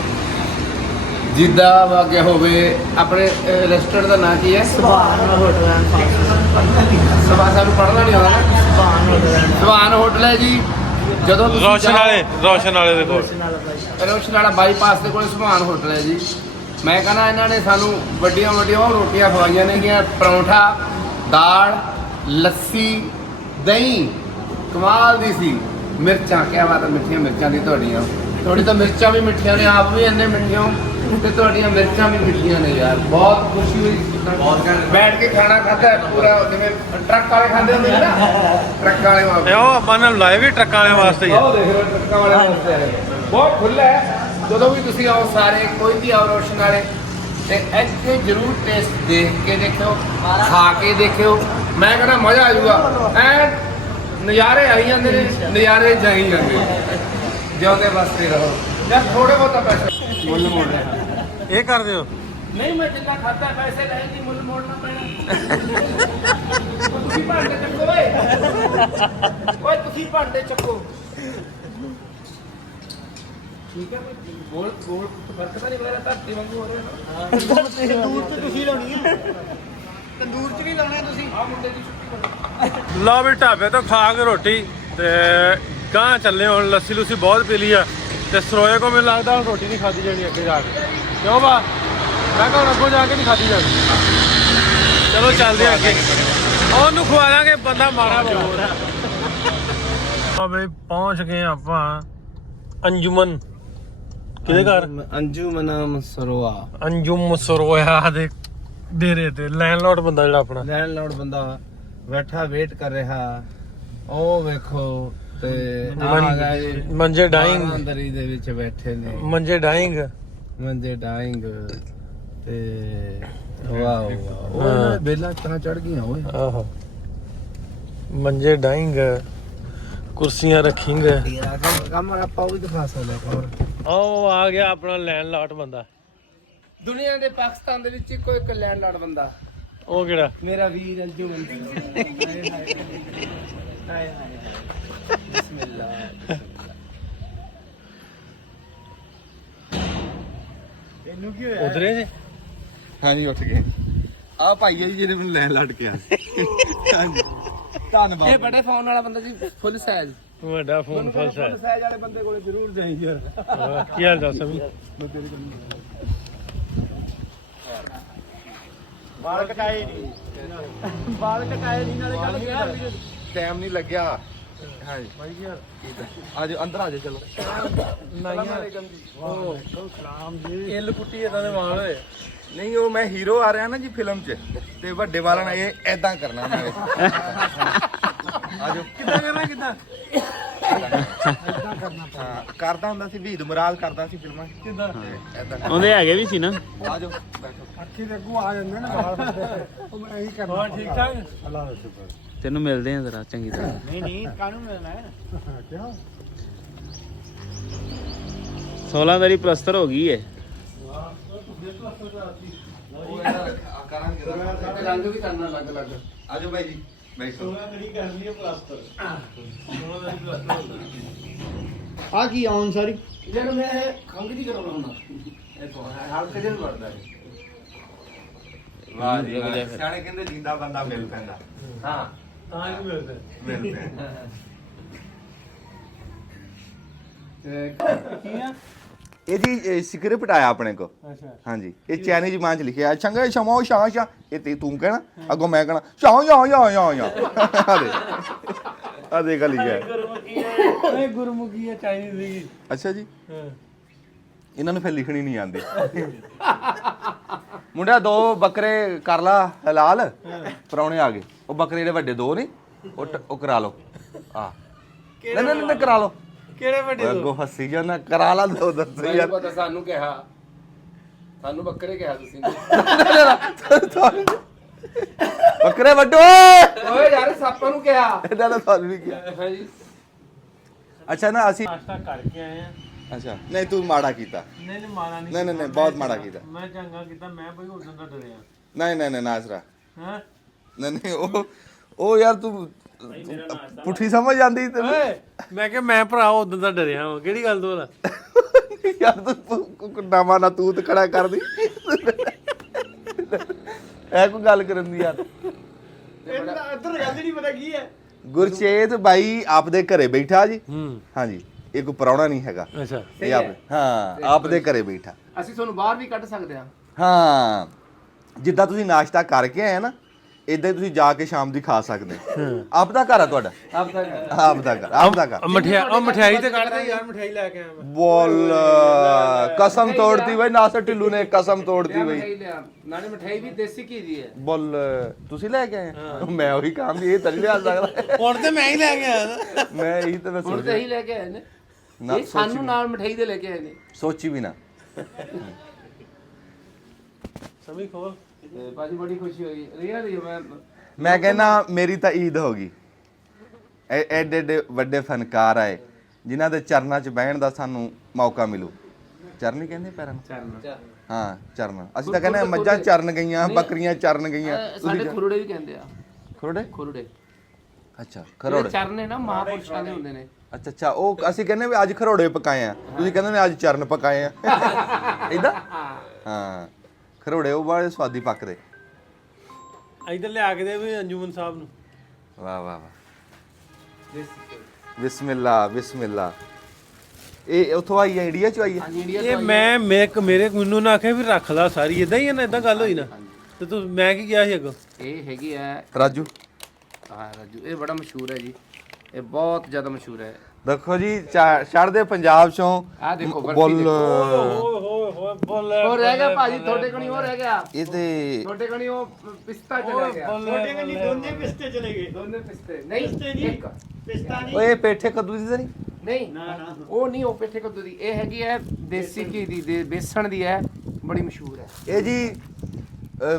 ਜਿੱਦਾਂ ਵਾਕਿਆ ਹੋਵੇ ਆਪਣੇ ਰੈਸਟੋਰੈਂਟ ਦਾ ਨਾਂ ਕੀ ਹੈ? ਸੁਭਾਨ ਹੋਟਲ ਐਂਡ ਫਾਸਟ ਸਭਾ ਸਾਨੂੰ ਪੜ੍ਹਨਾ ਨਹੀਂ ਆਉਂਦਾ ਨਾ। ਸੁਭਾਨ ਹੋਟਲ ਸਵਾਨ ਹੋਟਲ ਹੈ ਜੀ। ਜਦੋਂ ਤੁਸੀਂ ਰੋਸ਼ਨ ਵਾਲੇ ਰੋਸ਼ਨ ਵਾਲੇ ਦੇ ਕੋਲ। ਰੋਸ਼ਨ ਵਾਲਾ ਬਾਈਪਾਸ ਦੇ ਕੋਲ ਸੁਭਾਨ ਹੋਟਲ ਹੈ ਜੀ। ਮੈਂ ਕਹਿੰਦਾ ਇਹਨਾਂ ਨੇ ਸਾਨੂੰ ਵੱਡੀਆਂ ਵੱਡੀਆਂ ਉਹ ਰੋਟੀਆਂ ਖਵਾਈਆਂ ਨੇਗੀਆਂ ਪਰੌਂਠਾ। ਦਾਲ ਲੱਸੀ ਦਹੀਂ ਕਮਾਲ ਦੀ ਸੀ। ਮਿਰਚਾਂ ਕਿਆ ਬਾਤ ਹੈ ਮਿੱਠੀਆਂ ਮਿਰਚਾਂ ਦੀ ਤੁਹਾਡੀਆਂ। ਤੁਹਾਡੀ ਤਾਂ ਮਿਰਚਾਂ ਵੀ ਮਿੱਠੀਆਂ ਨੇ ਆਪ ਵੀ ਇੰਨੇ ਮਿੱਠੀਆਂ ਹੋ। ਤੇ ਤੁਹਾਡੀਆਂ ਮਿਰਚਾਂ ਵੀ ਮਿੱਠੀਆਂ ਨੇ ਯਾਰ। ਬਹੁਤ ਖੁਸ਼ੀ ਹੋਈ। ਬੈਠ ਕੇ ਖਾਣਾ ਖਾਧਾ ਪੂਰਾ ਜਿਵੇਂ ਟਰੱਕ ਵਾਲੇ ਖਾਂਦੇ ਹੁੰਦੇ ਨੇ ਨਾ। ਟਰੱਕ ਵਾਲੇ ਇਹ ਵਾਂਗ ਉਹ ਆਪਾਂ ਨੇ ਲਾਏ ਵੀ ਟਰੱਕਾਂ ਵਾਲਿਆਂ ਵਾਸਤੇ ਹੀ ਦੇਖ ਲਓ ਟਰੱਕਾਂ ਵਾਲੇ ਵਾਸਤੇ। ਹੈ ਬਹੁਤ ਖੁੱਲਾ ਹੈ। ਜਦੋਂ ਵੀ ਤੁਸੀਂ ਆਓ ਸਾਰੇ ਕੋਈ ਵੀ ਆਓ ਰੋਸ਼ਨ ਵਾਲੇ ਤੇ ਇੱਥੇ ਜ਼ਰੂਰ ਟੇਸਟ ਦੇਖ ਕੇ ਦੇਖਿਓ ਖਾ ਕੇ ਦੇਖਿਓ। ਮੈਂ ਕਹਿੰਦਾ ਮਜ਼ਾ ਆ ਜਾਊਗਾ ਐ ਨਜ਼ਾਰੇ ਆਈ ਜਾਂਦੇ ਨੇ ਨਜ਼ਾਰੇ ਜਾਈ ਜਾਂਦੇ। ਜਿਉਂਦੇ ਵਾਸਤੇ ਰਹੋ। ਜਾਂ ਥੋੜੇ ਬਹੁਤਾ ਪੈਸੇ। ਮੁੱਲ ਮੋੜ ਇਹ ਕਰਦੇ ਹੋ ਨਹੀਂ ਮੈਂ ਜਿੰਨਾ ਖਾਦਾ ਪੈਸੇ ਲੈ ਜੀ ਮੁੱਲ ਮੋੜਨਾ ਪੈਣਾ। ਤੁਸੀਂ ਭਾਂਡੇ ਚੱਕੋ ਓਏ। ਓਏ ਤੁਸੀਂ ਭਾਂਡੇ ਚੱਕੋ। ਠੀਕ ਹੈ ਕੋਈ ਗੋਲ ਗੋਲ ਫ਼ਰਕ ਤਾਂ ਨਹੀਂ ਬੜਾ ਧਰਤੀ ਵਾਂਗੂ ਹੋ ਰਿਹਾ ਨਾ। ਤੰਦੂਰ ਤੇ ਤੁਸੀਂ ਲਾਉਣੀ ਹੈ ਤੰਦੂਰ 'ਚ ਵੀ ਲਾਉਣੇ ਤੁਸੀਂ। ਆ ਮੁੰਡੇ ਦੀ ਛੁੱਟੀ ਕਰੋ ਲਓ ਵੀ ਢਾਬੇ ਤੋਂ ਖਾ ਕੇ ਰੋਟੀ ਤੇ ਗਾਂ ਚੱਲੇ ਹੁਣ ਲੱਸੀ ਲੁੱਸੀ ਬਹੁਤ ਪੀ ਲਈ ਆ ਤੇ ਸਰੋਏ ਕੋ ਮੈਨੂੰ ਲੱਗਦਾ ਹੁਣ ਰੋਟੀ ਨਹੀਂ ਖਾਦੀ ਜਾਣੀ ਅੱਗੇ ਜਾ ਕੇ। ਕਿਉਂ ਬਾ? ਮੈਂ ਕਿਹਾ ਹੁਣ ਅੱਗੋਂ ਜਾ ਕੇ ਨਹੀਂ ਖਾਦੀ ਜਾਣੀ। ਚਲੋ ਚੱਲਦੇ ਆ ਅੱਗੇ। ਉਹਨੂੰ ਖਵਾ ਦਾਂਗੇ ਬੰਦਾ ਮਾਰਾ ਬੋਲ। ਆ ਬਈ ਪਹੁੰਚ ਗਏ ਆਪਾਂ ਅੰਜੁਮਨ। ਕਿਹਦੇ ਘਰ? ਅੰਜੂ ਮਨਾਮ ਸਰੋਆ। ਅੰਜੁਮ ਸਰੋਇਆ ਦੇ ਡੇਰੇ ਤੇ ਲੈਂਡਲੋਰਡ ਬੰਦਾ ਜਿਹੜਾ ਆਪਣਾ। ਲੈਂਡਲੋਰਡ ਬੰਦਾ ਬੈਠਾ ਵੇਟ ਕਰ ਰਿਹਾ। ਉਹ ਵੇਖੋ ਤੇ ਆ ਗਏ ਮੰਜੇ ਡਾਈਂਗ ਅੰਦਰੀ ਦੇ ਵਿੱਚ ਬੈਠੇ ਨੇ। ਮੰਜੇ ਡਾਈਂਗ ਮੰਦੇ ਡਾਇੰਗ ਤੇ ਵਾਓ ਵਾਓ ਉਹ ਬੇਲਾ ਤਾਂ ਚੜ ਗਈਆਂ ਓਏ। ਆਹੋ। ਮੰਜੇ ਡਾਈਂਗ ਦਿਖਾ ਸਕਦੇ ਕੌਣ ਆਓ ਆ ਗਿਆ ਆਪਣਾ ਲੈਂਡਲੋਰਡ ਬੰਦਾ। ਦੁਨੀਆ ਦੇ ਪਾਕਿਸਤਾਨ ਦੇ ਵਿੱਚ ਇੱਕੋ ਇੱਕ ਲੈਂਡਲਾਰਡ ਬੰਦਾ। ਉਹ ਕਿਹੜਾ? ਮੇਰਾ ਵੀਰ ਅੰਜੂ ਮੰਦਰ ਹਾਏ ਹਾਏ ਹਾਏ। ਹਾਏ ਬਿਸਮਿਲ੍ਲਾ ਇਹਨੂੰ ਕੀ ਹੋਇਆ? ਉਧਰੇ ਜੇ? ਹਾਂਜੀ ਉੱਠ ਗਏ। ਆ ਭਾਈ ਹੈ ਜੀ ਜਿਹਨੇ ਮੈਨੂੰ ਲੈਣ ਲੜ ਕੇ ਆ ਹਾਂਜੀ। ਧੰਨਵਾਦ। ਇਹ ਬੜੇ ਫੋਨ ਵਾਲਾ ਬੰਦਾ ਜੀ ਫੁੱਲ ਸਾਈਜ਼ ਵੱਡਾ ਫੋਨ ਫਲਸ ਹੈ ਸਾਈਜ਼ ਵਾਲੇ ਬੰਦੇ ਕੋਲੇ ਜ਼ਰੂਰ ਜਾਈ ਯਾਰ। ਕੀ ਹਾਲ ਦੱਸ ਸਮੀ ਵਾਲ ਕਟਾਏ ਨਹੀਂ ਵਾਲ ਕਟਾਏ ਨਹੀਂ ਨਾਲੇ ਗੱਲ ਕਿਹਾ ਵੀ ਟਾਈਮ ਨਹੀਂ ਲੱਗਿਆ। ਹਾਂਜੀ। ਆਜੋ ਅੰਦਰ ਆਜੋ ਚਲੋ। ਇਹ ਲੁਕੁੱਟੀ ਇਦਾਂ ਦੇ ਵਾਲ ਹੋਏ। ਨਹੀਂ ਉਹ ਮੈਂ ਹੀਰੋ ਆ ਰਿਹਾ ਨਾ ਜੀ ਫਿਲਮ 'ਚ ਤੇ ਵੱਡੇ ਵਾਲਾਂ ਨਾਲ ਇਹ ਐਦਾਂ ਕਰਨਾ ਨੇ ਆਜੋ। ਕਿੱਦਾਂ ਕਰਨਾ ਕਿੱਦਾਂ? ਹਾਂ ਕਰਦਾ ਹੁੰਦਾ ਸੀ ਵੀਦ ਮੁਰਾਦ ਕਰਦਾ ਸੀ ਫਿਲਮਾਂ 'ਚ। ਕਿਦਾਂ? ਐਦਾਂ ਉਹਦੇ ਹੈਗੇ ਵੀ ਸੀ ਨਾ। ਆਜੋ ਬੈਠੋ। ਅੱਖੀ ਦੇ ਅੱਗੋਂ ਆ ਜਾਂਦੇ ਨਾ ਵਾਲ ਉਹ ਮੈਂ ਇਹੀ ਕਰਨਾ। ਹਾਂ ਠੀਕ ਠਾਕ? ਅੱਲਾਹ ਦਾ ਸ਼ੁਕਰ। ਤੈਨੂੰ ਮਿਲਦੇ ਆ ਜ਼ਰਾ ਚੰਗੀ ਤਰ੍ਹਾਂ। ਨਹੀਂ ਨਹੀਂ ਕਾਨੂੰ ਮਿਲਣਾ? ਹੈ ਕਿਉਂ? 16 ਵਾਰੀ ਪਲਸਤਰ ਹੋ ਗਈ ਏ। ਕਰਾਂਗੇ ਰੰਗ ਵੀ ਕਰਨਾ ਅਲੱਗ ਅਲੱਗ ਆਜੋ ਭਾਈ ਜੀ ਬੈਠੋ ਆ ਕੀ ਆਉਣ ਸਾਰੀ? ਜਿਹੜਾ ਮੈਂ ਇਹ ਖੰਗ ਦੀ ਕਰਾਉਣਾ ਹੁੰਦਾ। ਇਹ ਤੋਂ ਹਲਕੇ ਜਿਹਾ ਵੜਦਾ ਹੈ ਵਾਹ ਜੀ ਵਾਹ। ਸਿਆਣੇ ਕਹਿੰਦੇ ਜਿੰਦਾ ਬੰਦਾ ਮਿਲ ਪੈਂਦਾ। ਹਾਂ। ਤਾਂ ਹੀ ਮਿਲਦੇ ਮਿਲ ਪੈਂਦਾ। ਇਹ ਜੀ ਸਕ੍ਰਿਪਟ ਆਇਆ ਆਪਣੇ ਕੋ ਅੱਛਾ। ਹਾਂਜੀ ਇਹ ਚਾਈਨੀਜ਼ ਮਾਂ ਚ ਲਿਖਿਆ। ਚੰਗਾ ਸ਼ਮੋ ਸ਼ਾਂ ਸ਼ਾਂ ਇਹ ਤੇ ਤੂੰ ਕਹਿਣਾ ਅੱਗੋਂ ਮੈਂ ਕਹਿਣਾ ਸ਼ਾਂ ਸ਼ਾਂ ਸ਼ਾਂ ਸ਼ਾਂ ਸ਼ਾਂ ਆ ਦੇ ਆ ਦੇ ਗੱਲ ਲਿਖਿਆ। ਹੈ। ਇਹ ਗੁਰਮੁਖੀ ਹੈ ਚਾਈਨੀਜ਼ ਦੀ। ਅੱਛਾ ਜੀ। ਹਾਂ। ਇਹਨਾਂ ਨੂੰ ਫਿਰ ਲਿਖਣੀ ਨਹੀਂ ਆਉਂਦੀ। ਮੁੰਡਿਆ ਦੋ ਬੱਕਰੇ ਕਰ ਲਾ ਹਲਾਲ। ਪਰੌਣੇ ਆ ਗਏ। ਉਹ ਬੱਕਰੇ ਜਿਹੜੇ ਵੱਡੇ ਦੋ ਨੇ ਉਹ ਕਰਾ ਲਓ। ਆ ਨਹੀਂ ਨਹੀਂ ਨਹੀਂ ਕਰਾ ਲਓ। ਕਿਹੜੇ ਵੱਡੇ ਅੱਗੋਂ ਹੱਸੀ ਜਾਂਦਾ ਕਰਾ ਲਾ ਦੋ ਦੱਸ ਨਹੀਂ ਯਾਰ ਪਤਾ ਸਾਨੂੰ ਕਿਹਾ ਸਾਨੂੰ ਬੱਕਰੇ ਕਿਹਾ ਤੁਸੀਂ ਬੱਕਰੇ ਵੱਡੋ! ਓਏ ਯਾਰ ਸੱਪਾਂ ਨੂੰ ਕਿਹਾ। ਇਹਦਾ ਤਾਂ ਤੁਹਾਨੂੰ ਵੀ ਕਿਹਾ। ਹਾਂਜੀ ਅੱਛਾ ਨਾ ਅਸੀਂ ਨਾਸ਼ਤਾ ਕਰਕੇ ਆਏ ਆ। ਅੱਛਾ ਨਹੀਂ ਤੂੰ ਮਾੜਾ ਕੀਤਾ। ਨਹੀਂ ਨਹੀਂ ਮਾਰਾ ਨਹੀਂ ਨਹੀਂ ਨਹੀਂ ਨਹੀਂ ਬਹੁਤ ਮਾੜਾ ਕੀਤਾ। ਮੈਂ ਚੰਗਾ ਕੀਤਾ ਮੈਂ ਬਈ ਉਦੋਂ ਦਾ ਡਰਿਆ। ਨਹੀਂ ਨਹੀਂ ਨਹੀਂ ਨਾਸਰਾ ਹਾਂ? ਨਹੀਂ ਨਹੀਂ ਉਹ ਉਹ ਯਾਰ ਤੂੰ ਪੁੱਠੀ ਸਮਝ ਜਾਂਦੀ ਤੈਨੂੰ? ਓਏ ਮੈਂ ਕਿਹਾ ਮੈਂ ਭਰਾ ਉਦੋਂ ਦਾ ਡਰਿਆ ਹਾਂ ਕਿਹੜੀ ਗੱਲ ਤੋਂ ਭਲਾ? ਯਾਰ ਤੂੰ ਨਾਮਾ ਨਾ ਤੂੰ ਖੜਾ ਕਰਦੀ। ਐ ਕੋਈ ਗੱਲ ਕਰਨ ਦੀ ਯਾਰ। ਇੱਧਰ ਇੱਧਰ ਗੱਲ ਹੀ ਨਹੀਂ ਪਤਾ ਕੀ ਹੈ। ਗੁਰਚੇਤ ਬਾਈ ਆਪਦੇ ਘਰੇ ਬੈਠਾ ਜੀ। ਹੂੰ। ਹਾਂਜੀ ਇਹ ਕੋਈ ਪਰੌਣਾ ਨਹੀਂ ਹੈਗਾ। ਅੱਛਾ। ਇਹ ਆਪ ਹਾਂ। ਆਪਦੇ ਘਰੇ ਬੈਠਾ। ਅਸੀਂ ਤੁਹਾਨੂੰ ਬਾਹਰ ਵੀ ਕੱਢ ਸਕਦੇ ਹਾਂ। ਹਾਂ ਜਿੱਦਾਂ ਤੁਸੀਂ ਨਾਸ਼ਤਾ ਕਰਕੇ ਆਏ ਨਾ ਇਦਾਂ ਹੀ ਤੁਸੀਂ ਜਾ ਕੇ ਸ਼ਾਮ ਦੀ ਖਾ ਸਕਦੇ ਆਪ ਦਾ ਘਰ ਆ ਤੁਹਾਡਾ? ਆਪ ਦਾ ਆਪ ਦਾ ਘਰ ਆਪ ਦਾ ਘਰ। ਮਠਿਆਈ ਉਹ ਮਠਿਆਈ ਤੇ ਕੱਢਦੇ ਯਾਰ ਮਠਿਆਈ ਲੈ ਕੇ ਆਇਆ ਮੈਂ ਬੋਲ ਕਸਮ ਤੋੜਤੀ ਬਈ ਨਾਸਰ ਢਿੱਲੂ ਨੇ ਕਸਮ ਤੋੜਤੀ ਬਈ। ਨਾਲੇ ਮਠਾਈ ਵੀ ਦੇਸੀ ਘੀ ਦੀ ਹੈ। ਬੋਲ ਤੁਸੀਂ ਲੈ ਕੇ ਆਏ ਮੈਂ ਉਹੀ ਕੰਮ ਵੀ ਇਹ ਤਾਂ ਨਹੀਂ ਲਿਆ ਸਕਦਾ। ਹੁਣ ਤੇ ਮੈਂ ਹੀ ਲੈ ਕੇ ਆਇਆ। ਮੈਂ ਇਹੀ ਤਾਂ ਮੈਂ ਹੁਣ ਸੋਚ ਤਾਂ ਹੀ ਲੈ ਕੇ ਆਏ ਨੇ। ਇਹ ਸਾਨੂੰ ਨਾਲ ਮਠਾਈ ਦੇ ਲੈ ਕੇ ਆਏ ਨੇ। ਸੋਚੀ ਵੀ ਨਾ। ਸਮੀ ਖੋਲ। ਤੇ ਭਾਜੀ ਬੜੀ ਖੁਸ਼ੀ ਹੋਈ। ਰੀਅਲੀ ਮੈਂ ਮੈਂ ਕਹਿੰਦਾ ਮੇਰੀ ਤਾਂ ਈਦ ਹੋ ਗਈ। ਐ- ਐਡੇ ਐਡੇ ਵੱਡੇ ਫਨਕਾਰ ਆਏ ਜਿਨ੍ਹਾਂ ਦੇ ਚਰਨਾਂ 'ਚ ਬਹਿਣ ਦਾ ਸਾਨੂੰ ਮੌਕਾ ਮਿਲੂ। ਚਰਨ ਹੀ ਕਹਿੰਦੇ ਪੈਰਾਂ ਨੂੰ? ਚਰਨ। ਹਾਂ ਚਰਨ। ਅਸੀਂ ਤਾਂ ਕਹਿੰਦੇ ਹਾਂ, ਮੱਝਾਂ ਚਰਨ ਗਈਆਂ ਬੱਕਰੀਆਂ ਚਰਨ ਗਈਆਂ। ਸਾਡੇ ਖੁਰੜੇ ਵੀ ਕਹਿੰਦੇ ਆ। ਖਰੋੜੇ? ਖੁਰੜੇ। ਅੱਛਾ ਜਿਹੜੇ ਖਰੋੜੇ ਚਰਨੇ ਨਾ ਮਹਾਪੁਰਸ਼ਾਂ ਦੇ ਹੁੰਦੇ ਨੇ। ਅੱਛਾ ਅੱਛਾ ਉਹ ਅਸੀਂ ਕਹਿੰਦੇ ਵੀ ਅੱਜ ਖਰੋੜੇ ਪਕਾਏ ਆ। ਤੁਸੀਂ ਕਹਿੰਦੇ ਨੇ ਅੱਜ ਚਰਨ ਪਕਾਏ ਆ। ਇਦਾਂ ਹਾਂ। ਖਰੋੜੇ ਉਹ ਬੜੇ ਸਵਾਦੀ ਪੱਕਦੇ ਇਧਰ ਲਿਆ ਕੇ ਦੇ ਵੀ ਅੰਜੂਮਨ ਸਾਹਿਬ ਨੂੰ। ਵਾਹ ਵਾਹ ਵਾਹ। ਬਿਸਮਿਲ੍ਲਾ ਬਿਸਮਿਲ੍ਲਾ। ਇਹ ਉਥੋਂ ਆਈ ਹੈ ਇੰਡੀਆ ਚੋਂ ਆਈ ਹੈ ਇਹ ਮੈਂ ਮੇਰੇ ਮੇਰੇ ਮੈਨੂੰ ਨਾ ਆਖਿਆ ਵੀ ਰੱਖ ਲਾ ਸਾਰੀ ਇਦਾਂ ਹੀ ਹੈ ਨਾ ਇਦਾਂ ਗੱਲ ਹੋਈ ਨਾ। ਤੇ ਤੂੰ ਮੈਂ ਕੀ ਕਿਹਾ ਸੀ ਅੱਗੋਂ? ਇਹ ਹੈਗੀ ਹੈ ਰਾਜੂ। ਹਾਂ ਰਾਜੂ ਇਹ ਬੜਾ ਮਸ਼ਹੂਰ ਹੈ ਜੀ। ਇਹ ਬਹੁਤ ਜ਼ਿਆਦਾ ਮਸ਼ਹੂਰ ਹੈ। ਦੇਖੋ ਜੀ ਚਾ- ਚੜ੍ਹਦੇ ਪੰਜਾਬ ਚੋਂ ਆਹ ਦੇਖੋ ਬਰਫੀ ਬੁੱਲ ਦੇਖੋ। ਰਹਿ ਗਿਆ ਭਾਜੀ ਤੁਹਾਡੇ ਕੋਲ ਹੋ ਰਹਿ ਗਿਆ। ਇਹਦੇ ਤੁਹਾਡੇ ਕੋਲ ਉਹ ਪਿਸਤਾ ਚਲਾ ਗਿਆ। ਛੋਟੇ ਕੰਨੀ ਦੋਨੇ ਪਿਸਤੇ ਚਲੇ ਗਏ। ਦੋਨੇ ਪਿਸਤੇ। ਨਹੀਂ ਪਿਸਤੇ ਨਹੀਂ। ਇੱਕ। ਪਿਸਤਾ ਨਹੀਂ। ਓਏ ਪੇਠੇ ਕੱਦੂ ਦੀ ਤਾਂ ਨਹੀਂ? ਨਹੀਂ ਨਾ ਨਾ। ਉਹ ਨਹੀਂ ਉਹ ਪੇਠੇ ਕੱਦੂ ਦੀ। ਇਹ ਹੈਗੀ ਹੈ ਦੇਸੀ ਘੀ ਦੀ ਬੇਸਣ ਦੀ ਹੈ ਬੜੀ ਮਸ਼ਹੂਰ ਹੈ। ਇਹ ਜੀ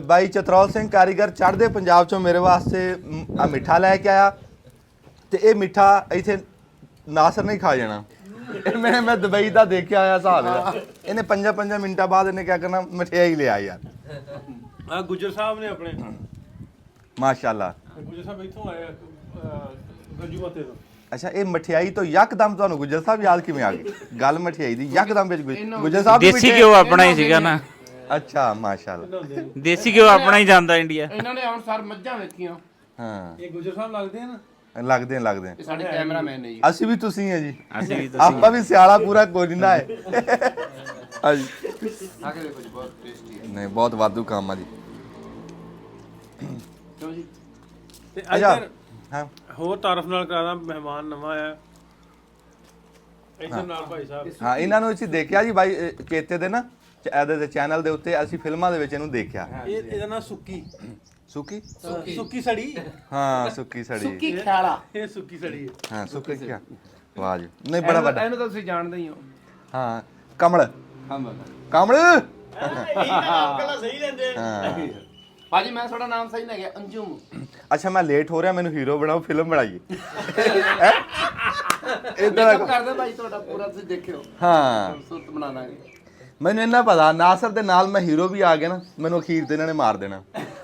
ਬਾਈ ਚਤਰੌਲ ਸਿੰਘ ਕਾਰੀਗਰ ਚੜ੍ਹਦੇ ਪੰਜਾਬ ਚੋਂ ਮੇਰੇ ਵਾਸਤੇ ਆ ਮਿੱਠਾ ਲੈ ਕੇ ਆਇਆ। ਤੇ ਇਹ ਮਿੱਠਾ ਇੱਥੇ ਨਾਸਰ ਨਹੀਂ ਖਾ ਜਾਣਾ। ਇਹ ਮੈਂ ਮੈਂ ਦੁਬਈ ਦਾ ਦੇਖ ਕੇ ਆਇਆ ਹਿਸਾਬ ਇਹਦਾ ਇਹਨੇ ਪੰਜਾਂ ਪੰਜਾਂ ਮਿੰਟਾਂ ਬਾਅਦ ਇਹਨੇ ਕਿਆ ਕਰਨਾ? ਮਠਿਆਈ ਲਿਆ ਯਾਰ। ਆ ਗੁਜਰ ਸਾਹਿਬ ਨੇ ਆਪਣੇ। ਮਾਸ਼ਾਅੱਲਾ। ਗੁਜਰ ਸਾਹਿਬ ਇੱਥੋਂ ਆਏ ਆ, ਅਹ, ਗੰਜੂ ਮੱਤੇ ਤੋਂ। ਅੱਛਾ ਇਹ ਮਠਿਆਈ ਤੋਂ ਯਕਦਮ ਤੁਹਾਨੂੰ ਗੁਜਰ ਸਾਹਿਬ ਯਾਦ ਕਿਵੇਂ ਆ ਗਈ? ਗੱਲ ਮਠਿਆਈ ਦੀ ਯਕਦਮ ਵਿੱਚ ਗੁਜ- ਗੁਜਰ ਸਾਹਿਬ ਵੀ ਦੇਸੀ ਘਿਓ ਆਪਣਾ ਹੀ ਸੀਗਾ ਨਾ। ਅੱਛਾ ਮਾਸ਼ਾਅੱਲਾ। ਦੇਸੀ ਘਿਓ ਆਪਣਾ ਹੀ ਜਾਂਦਾ ਇੰਡੀਆ। ਇਹਨਾਂ ਨੇ ਹੁਣ ਸਰ ਮੱਝਾਂ ਵੇਖੀਆਂ ਹਾਂ। ਇਹ ਗੁਜਰ ਸਾਹਿਬ ਲੱਗਦੇ ਆ ਨਾ। ਲੱਗਦੇ ਨੇ, ਲੱਗਦੇ। ਇਹ ਸਾਡੇ ਕੈਮਰਾਮੈਨ ਨੇ ਜੀ। ਅਸੀਂ ਵੀ ਤੁਸੀਂ ਹੈ ਜੀ। ਅਸੀਂ ਵੀ ਆਪਾਂ ਵੀ ਸਿਆਲਾ ਪੂਰਾ ਕੋਈ ਨਹੀਂ ਨਾ ਹੈ। ਹਾਂਜੀ। ਆ ਕੇ ਦੇਖੋ ਜੀ ਬਹੁਤ ਟੇਸਟੀ ਹੈ। ਨਹੀਂ ਬਹੁਤ ਵਾਧੂ ਕੰਮ ਆ ਜੀ। ਕਿਉਂ ਜੀ? ਤੇ ਅੱਛਾ। ਇੱਧਰ ਹਾਂ। ਹੋਰ ਤਾਰਫ ਨਾਲ ਕਰਾਦਾ ਮਹਿਮਾਨ ਨਵਾਂ ਆਇਆ। ਇੱਧਰ ਨਾਲ ਭਾਈ ਸਾਹਿਬ। ਹਾਂ ਇਹਨਾਂ ਨੂੰ ਅਸੀਂ ਦੇਖਿਆ ਜੀ ਬਾਈ ਅਹ, ਚੇਤੇ ਦੇ ਨਾ ਚ- ਇਹਦੇ ਦੇ ਚੈਨਲ ਦੇ ਉੱਤੇ ਅਸੀਂ ਫਿਲਮਾਂ ਦੇ ਵਿੱਚ ਇਹਨੂੰ ਦੇਖਿਆ। ਇਹ ਇਹਦਾ ਨਾਮ ਸੁੱਕੀ। ਸੁੱਕੀ? ਸੁੱਕੀ। ਸੜੀ। ਹਾਂ ਸੁੱਕੀ ਸੜੀ। ਸੁੱਕੀ ਖਿਆਲਾ। ਇਹ ਸੁੱਕੀ ਸੜੀ ਹੈ। ਹਾਂ ਸੁੱਕੀ ਕਿਆ ਵਾਹ ਜੀ। ਨਹੀਂ ਬੜਾ ਵੱਡਾ। ਇਹਨੂੰ ਤਾਂ ਤੁਸੀਂ ਜਾਣਦੇ ਹੀ ਹੋ। ਹਾਂ ਕਮਲ। ਹਾਂ ਬਾਬਾ ਕਮਲ ਇਹ ਕਲਾ ਸਹੀ ਲੈਂਦੇ ਹਾਂ। ਭਾਜੀ ਮੈਂ ਤੁਹਾਡਾ ਨਾਮ ਸਹੀ ਨਾ ਗਿਆ ਅੰਜੂਮ ਅੱਛਾ ਮੈਂ ਲੇਟ ਹੋ ਰਿਹਾ ਮੈਨੂੰ ਹੀਰੋ ਬਣਾਓ ਫਿਲਮ ਬਣਾਈਏ। ਇਦਾਂ ਮੇਕਅਪ ਕਰਦੇ ਭਾਈ ਤੁਹਾਡਾ ਪੂਰਾ ਤੁਸੀਂ ਦੇਖਿਓ। ਹਾਂ। ਸੁਰਤ ਬਣਾ ਦਾਂਗੇ। ਮੈਨੂੰ ਇੰਨਾ ਪਤਾ ਨਾਸਰ ਦੇ ਨਾਲ ਮੈਂ ਹੀਰੋ ਵੀ ਆ ਗਿਆ ਨਾ ਮੈਨੂੰ ਅਖੀਰ ਤੇ ਇਹਨਾਂ ਨੇ ਮਾਰ ਦੇਣਾ।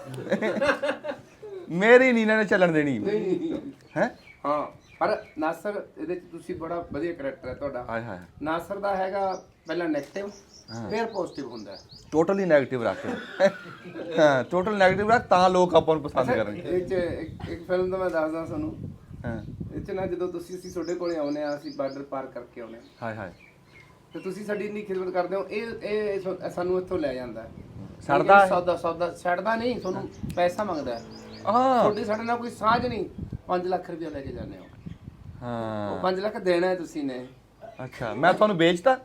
ਮੇਰੀ ਨੀ ਇਹਨਾਂ ਚੱਲਣ ਦੇਣੀ। ਨਹੀਂ ਹੈ? ਹਾਂ ਪਰ ਨਾਸਰ ਇਹਦੇ ਤੁਸੀਂ ਬੜਾ ਵਧੀਆ ਕੈਰੈਕਟਰ ਹੈ ਤੁਹਾਡਾ। ਹਾਏ ਹਾਏ। ਨਾਸਰ ਦਾ ਹੈਗਾ ਪਹਿਲਾਂ 네ਗੇਟਿਵ ਫਿਰ ਪੋਜ਼ਿਟਿਵ ਹੁੰਦਾ ਹੈ। ਟੋਟਲੀ 네ਗੇਟਿਵ ਰੱਖ ਹਾਂ ਟੋਟਲ ਨੈਗੇਟਿਵ ਰੱਖ ਤਾਂ ਲੋਕ ਆਪਾਂ ਨੂੰ ਪਸੰਦ ਕਰਨਗੇ। ਇਹ ਚ ਇੱਕ- ਫਿਲਮ ਦਾ ਮੈਂ ਦੱਸਦਾ ਤੁਹਾਨੂੰ। ਹਾਂ। ਇਹ ਨਾ ਜਦੋਂ ਤੁਸੀਂ ਅਸੀਂ ਤੁਹਾਡੇ ਕੋਲੇ ਆਉਨੇ ਆ ਅਸੀਂ ਬਾਰਡਰ ਪਾਰ ਕਰਕੇ ਆਉਨੇ ਹਾਏ ਹਾਏ। ਤੇ ਤੁਸੀਂ ਸਾਡੀ ਇੰਨੀ ਖਿਦਮਤ ਕਰਦੇ ਹੋ ਇਹ ਇਹ ਸਾ- ਸਾਨੂੰ ਇੱਥੋਂ ਲੈ ਜਾਂਦਾ ਹੈ। ਛੱਡਦਾ? ਸੌਦਾ ਸੌਦਾ ਛੱਡਦਾ ਨਹੀਂ ਤੁਹਾਨੂੰ ਪੈਸਾ ਮੰਗਦਾ ਹੈ। ਹਾਂ। ਤੁਹਾਡੀ ਸਾਡੇ ਨਾਲ ਕੋਈ ਸਾਂਝ ਨਹੀਂ। 5 ਲੱਖ ਰੁਪਏ ਲੈ ਕੇ ਜਾਂਦੇ ਹੋ। ਹਾਂ। ਉਹ 5 ਲੱਖ ਦੇਣਾ ਹੈ ਤੁਸੀਂ ਨੇ। ਅੱਛਾ ਮੈਂ ਤੁਹਾਨੂੰ ਵੇਚਤਾ।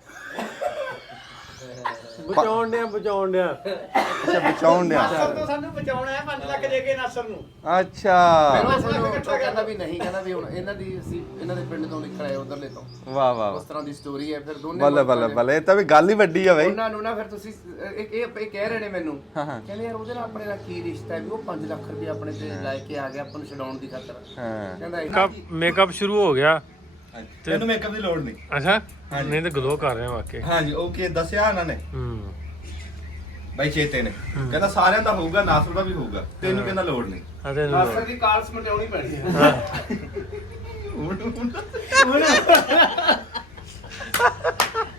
ਬਚਾਉਣ ਡਿਆ ਬਚਾਉਣ ਡਿਆ। ਅੱਛਾ ਬਚਾਉਣ ਡਿਆ। ਨਾਸਰ ਤੋਂ ਸਾਨੂੰ ਬਚਾਉਣਾ ਹੈ 5 ਲੱਖ ਦੇ ਕੇ ਨਾਸਰ ਨੂੰ। ਅੱਛਾ। ਉਹ ਸਾਨੂੰ ਉਹ ਕਹਿੰਦਾ ਵੀ ਨਹੀਂ ਕਹਿੰਦਾ ਵੀ ਹੁਣ ਇਹਨਾਂ ਦੀ ਅਸੀਂ ਇਹਨਾਂ ਦੇ ਪਿੰਡ ਤੋਂ ਨਿਕਲ ਆਏ ਉਧਰਲੇ ਤੋਂ ਵਾਹ ਵਾਹ। ਉਸ ਤਰ੍ਹਾਂ ਦੀ ਸਟੋਰੀ ਹੈ ਫਿਰ ਦੋਨੇ ਬੱਲੇ ਬੱਲੇ ਬੱਲੇ ਇਹ ਤਾਂ ਵੀ ਗੱਲ ਹੀ ਵੱਡੀ ਆ ਬਈ। ਉਹਨਾਂ ਨੂੰ ਨਾ ਫਿਰ ਤੁਸੀਂ ਇੱਕ ਇਹ ਇਹ ਕਹਿ ਰਹੇ ਨੇ ਮੈਨੂੰ। ਕਹਿੰਦੇ ਯਾਰ ਉਹਦੇ ਨਾਲ ਆਪਣੇ ਨਾਲ ਕੀ ਰਿਸ਼ਤਾ ਹੈ ਵੀ ਉਹ 5 ਲੱਖ ਰੁਪਏ ਆਪਣੇ ਤੇ ਲੈ ਕੇ ਆ ਗਿਆ ਆਪਾਂ ਨੂੰ ਛਡਾਉਣ ਦੀ ਖਾਤਰ। ਹਾਂ। ਕਹਿੰਦਾ ਇਹ ਮੇਕਅਪ ਸ਼ੁਰੂ ਹੋ ਗਿਆ। ਤੈਨੂੰ ਮੇਕਅਪ ਦੀ ਲੋੜ ਨਹੀਂ। ਅੱਛਾ? ਨਹੀਂ ਤਾਂ ਗਲੋ ਕਰ ਰਿਹਾ ਵਾਕਈ। ਹਾਂਜੀ ਓਕੇ ਦੱਸਿਆ ਇਹਨਾਂ ਨੇ? ਹੂੰ। ਬਾਈ ਚੇਤੇ ਨੇ। ਕਹਿੰਦਾ ਸਾਰਿਆਂ ਦਾ ਹੋਊਗਾ ਨਾਸਰ ਦਾ ਵੀ ਹੋਊਗਾ। ਤੈਨੂੰ ਕਹਿੰਦਾ ਲੋੜ ਨਹੀਂ। ਆ ਤੇ ਮਾਸਟਰ ਦੀ ਕਾਲ ਸਮਟਾਉਣੀ ਪੈਣੀ ਹੈ।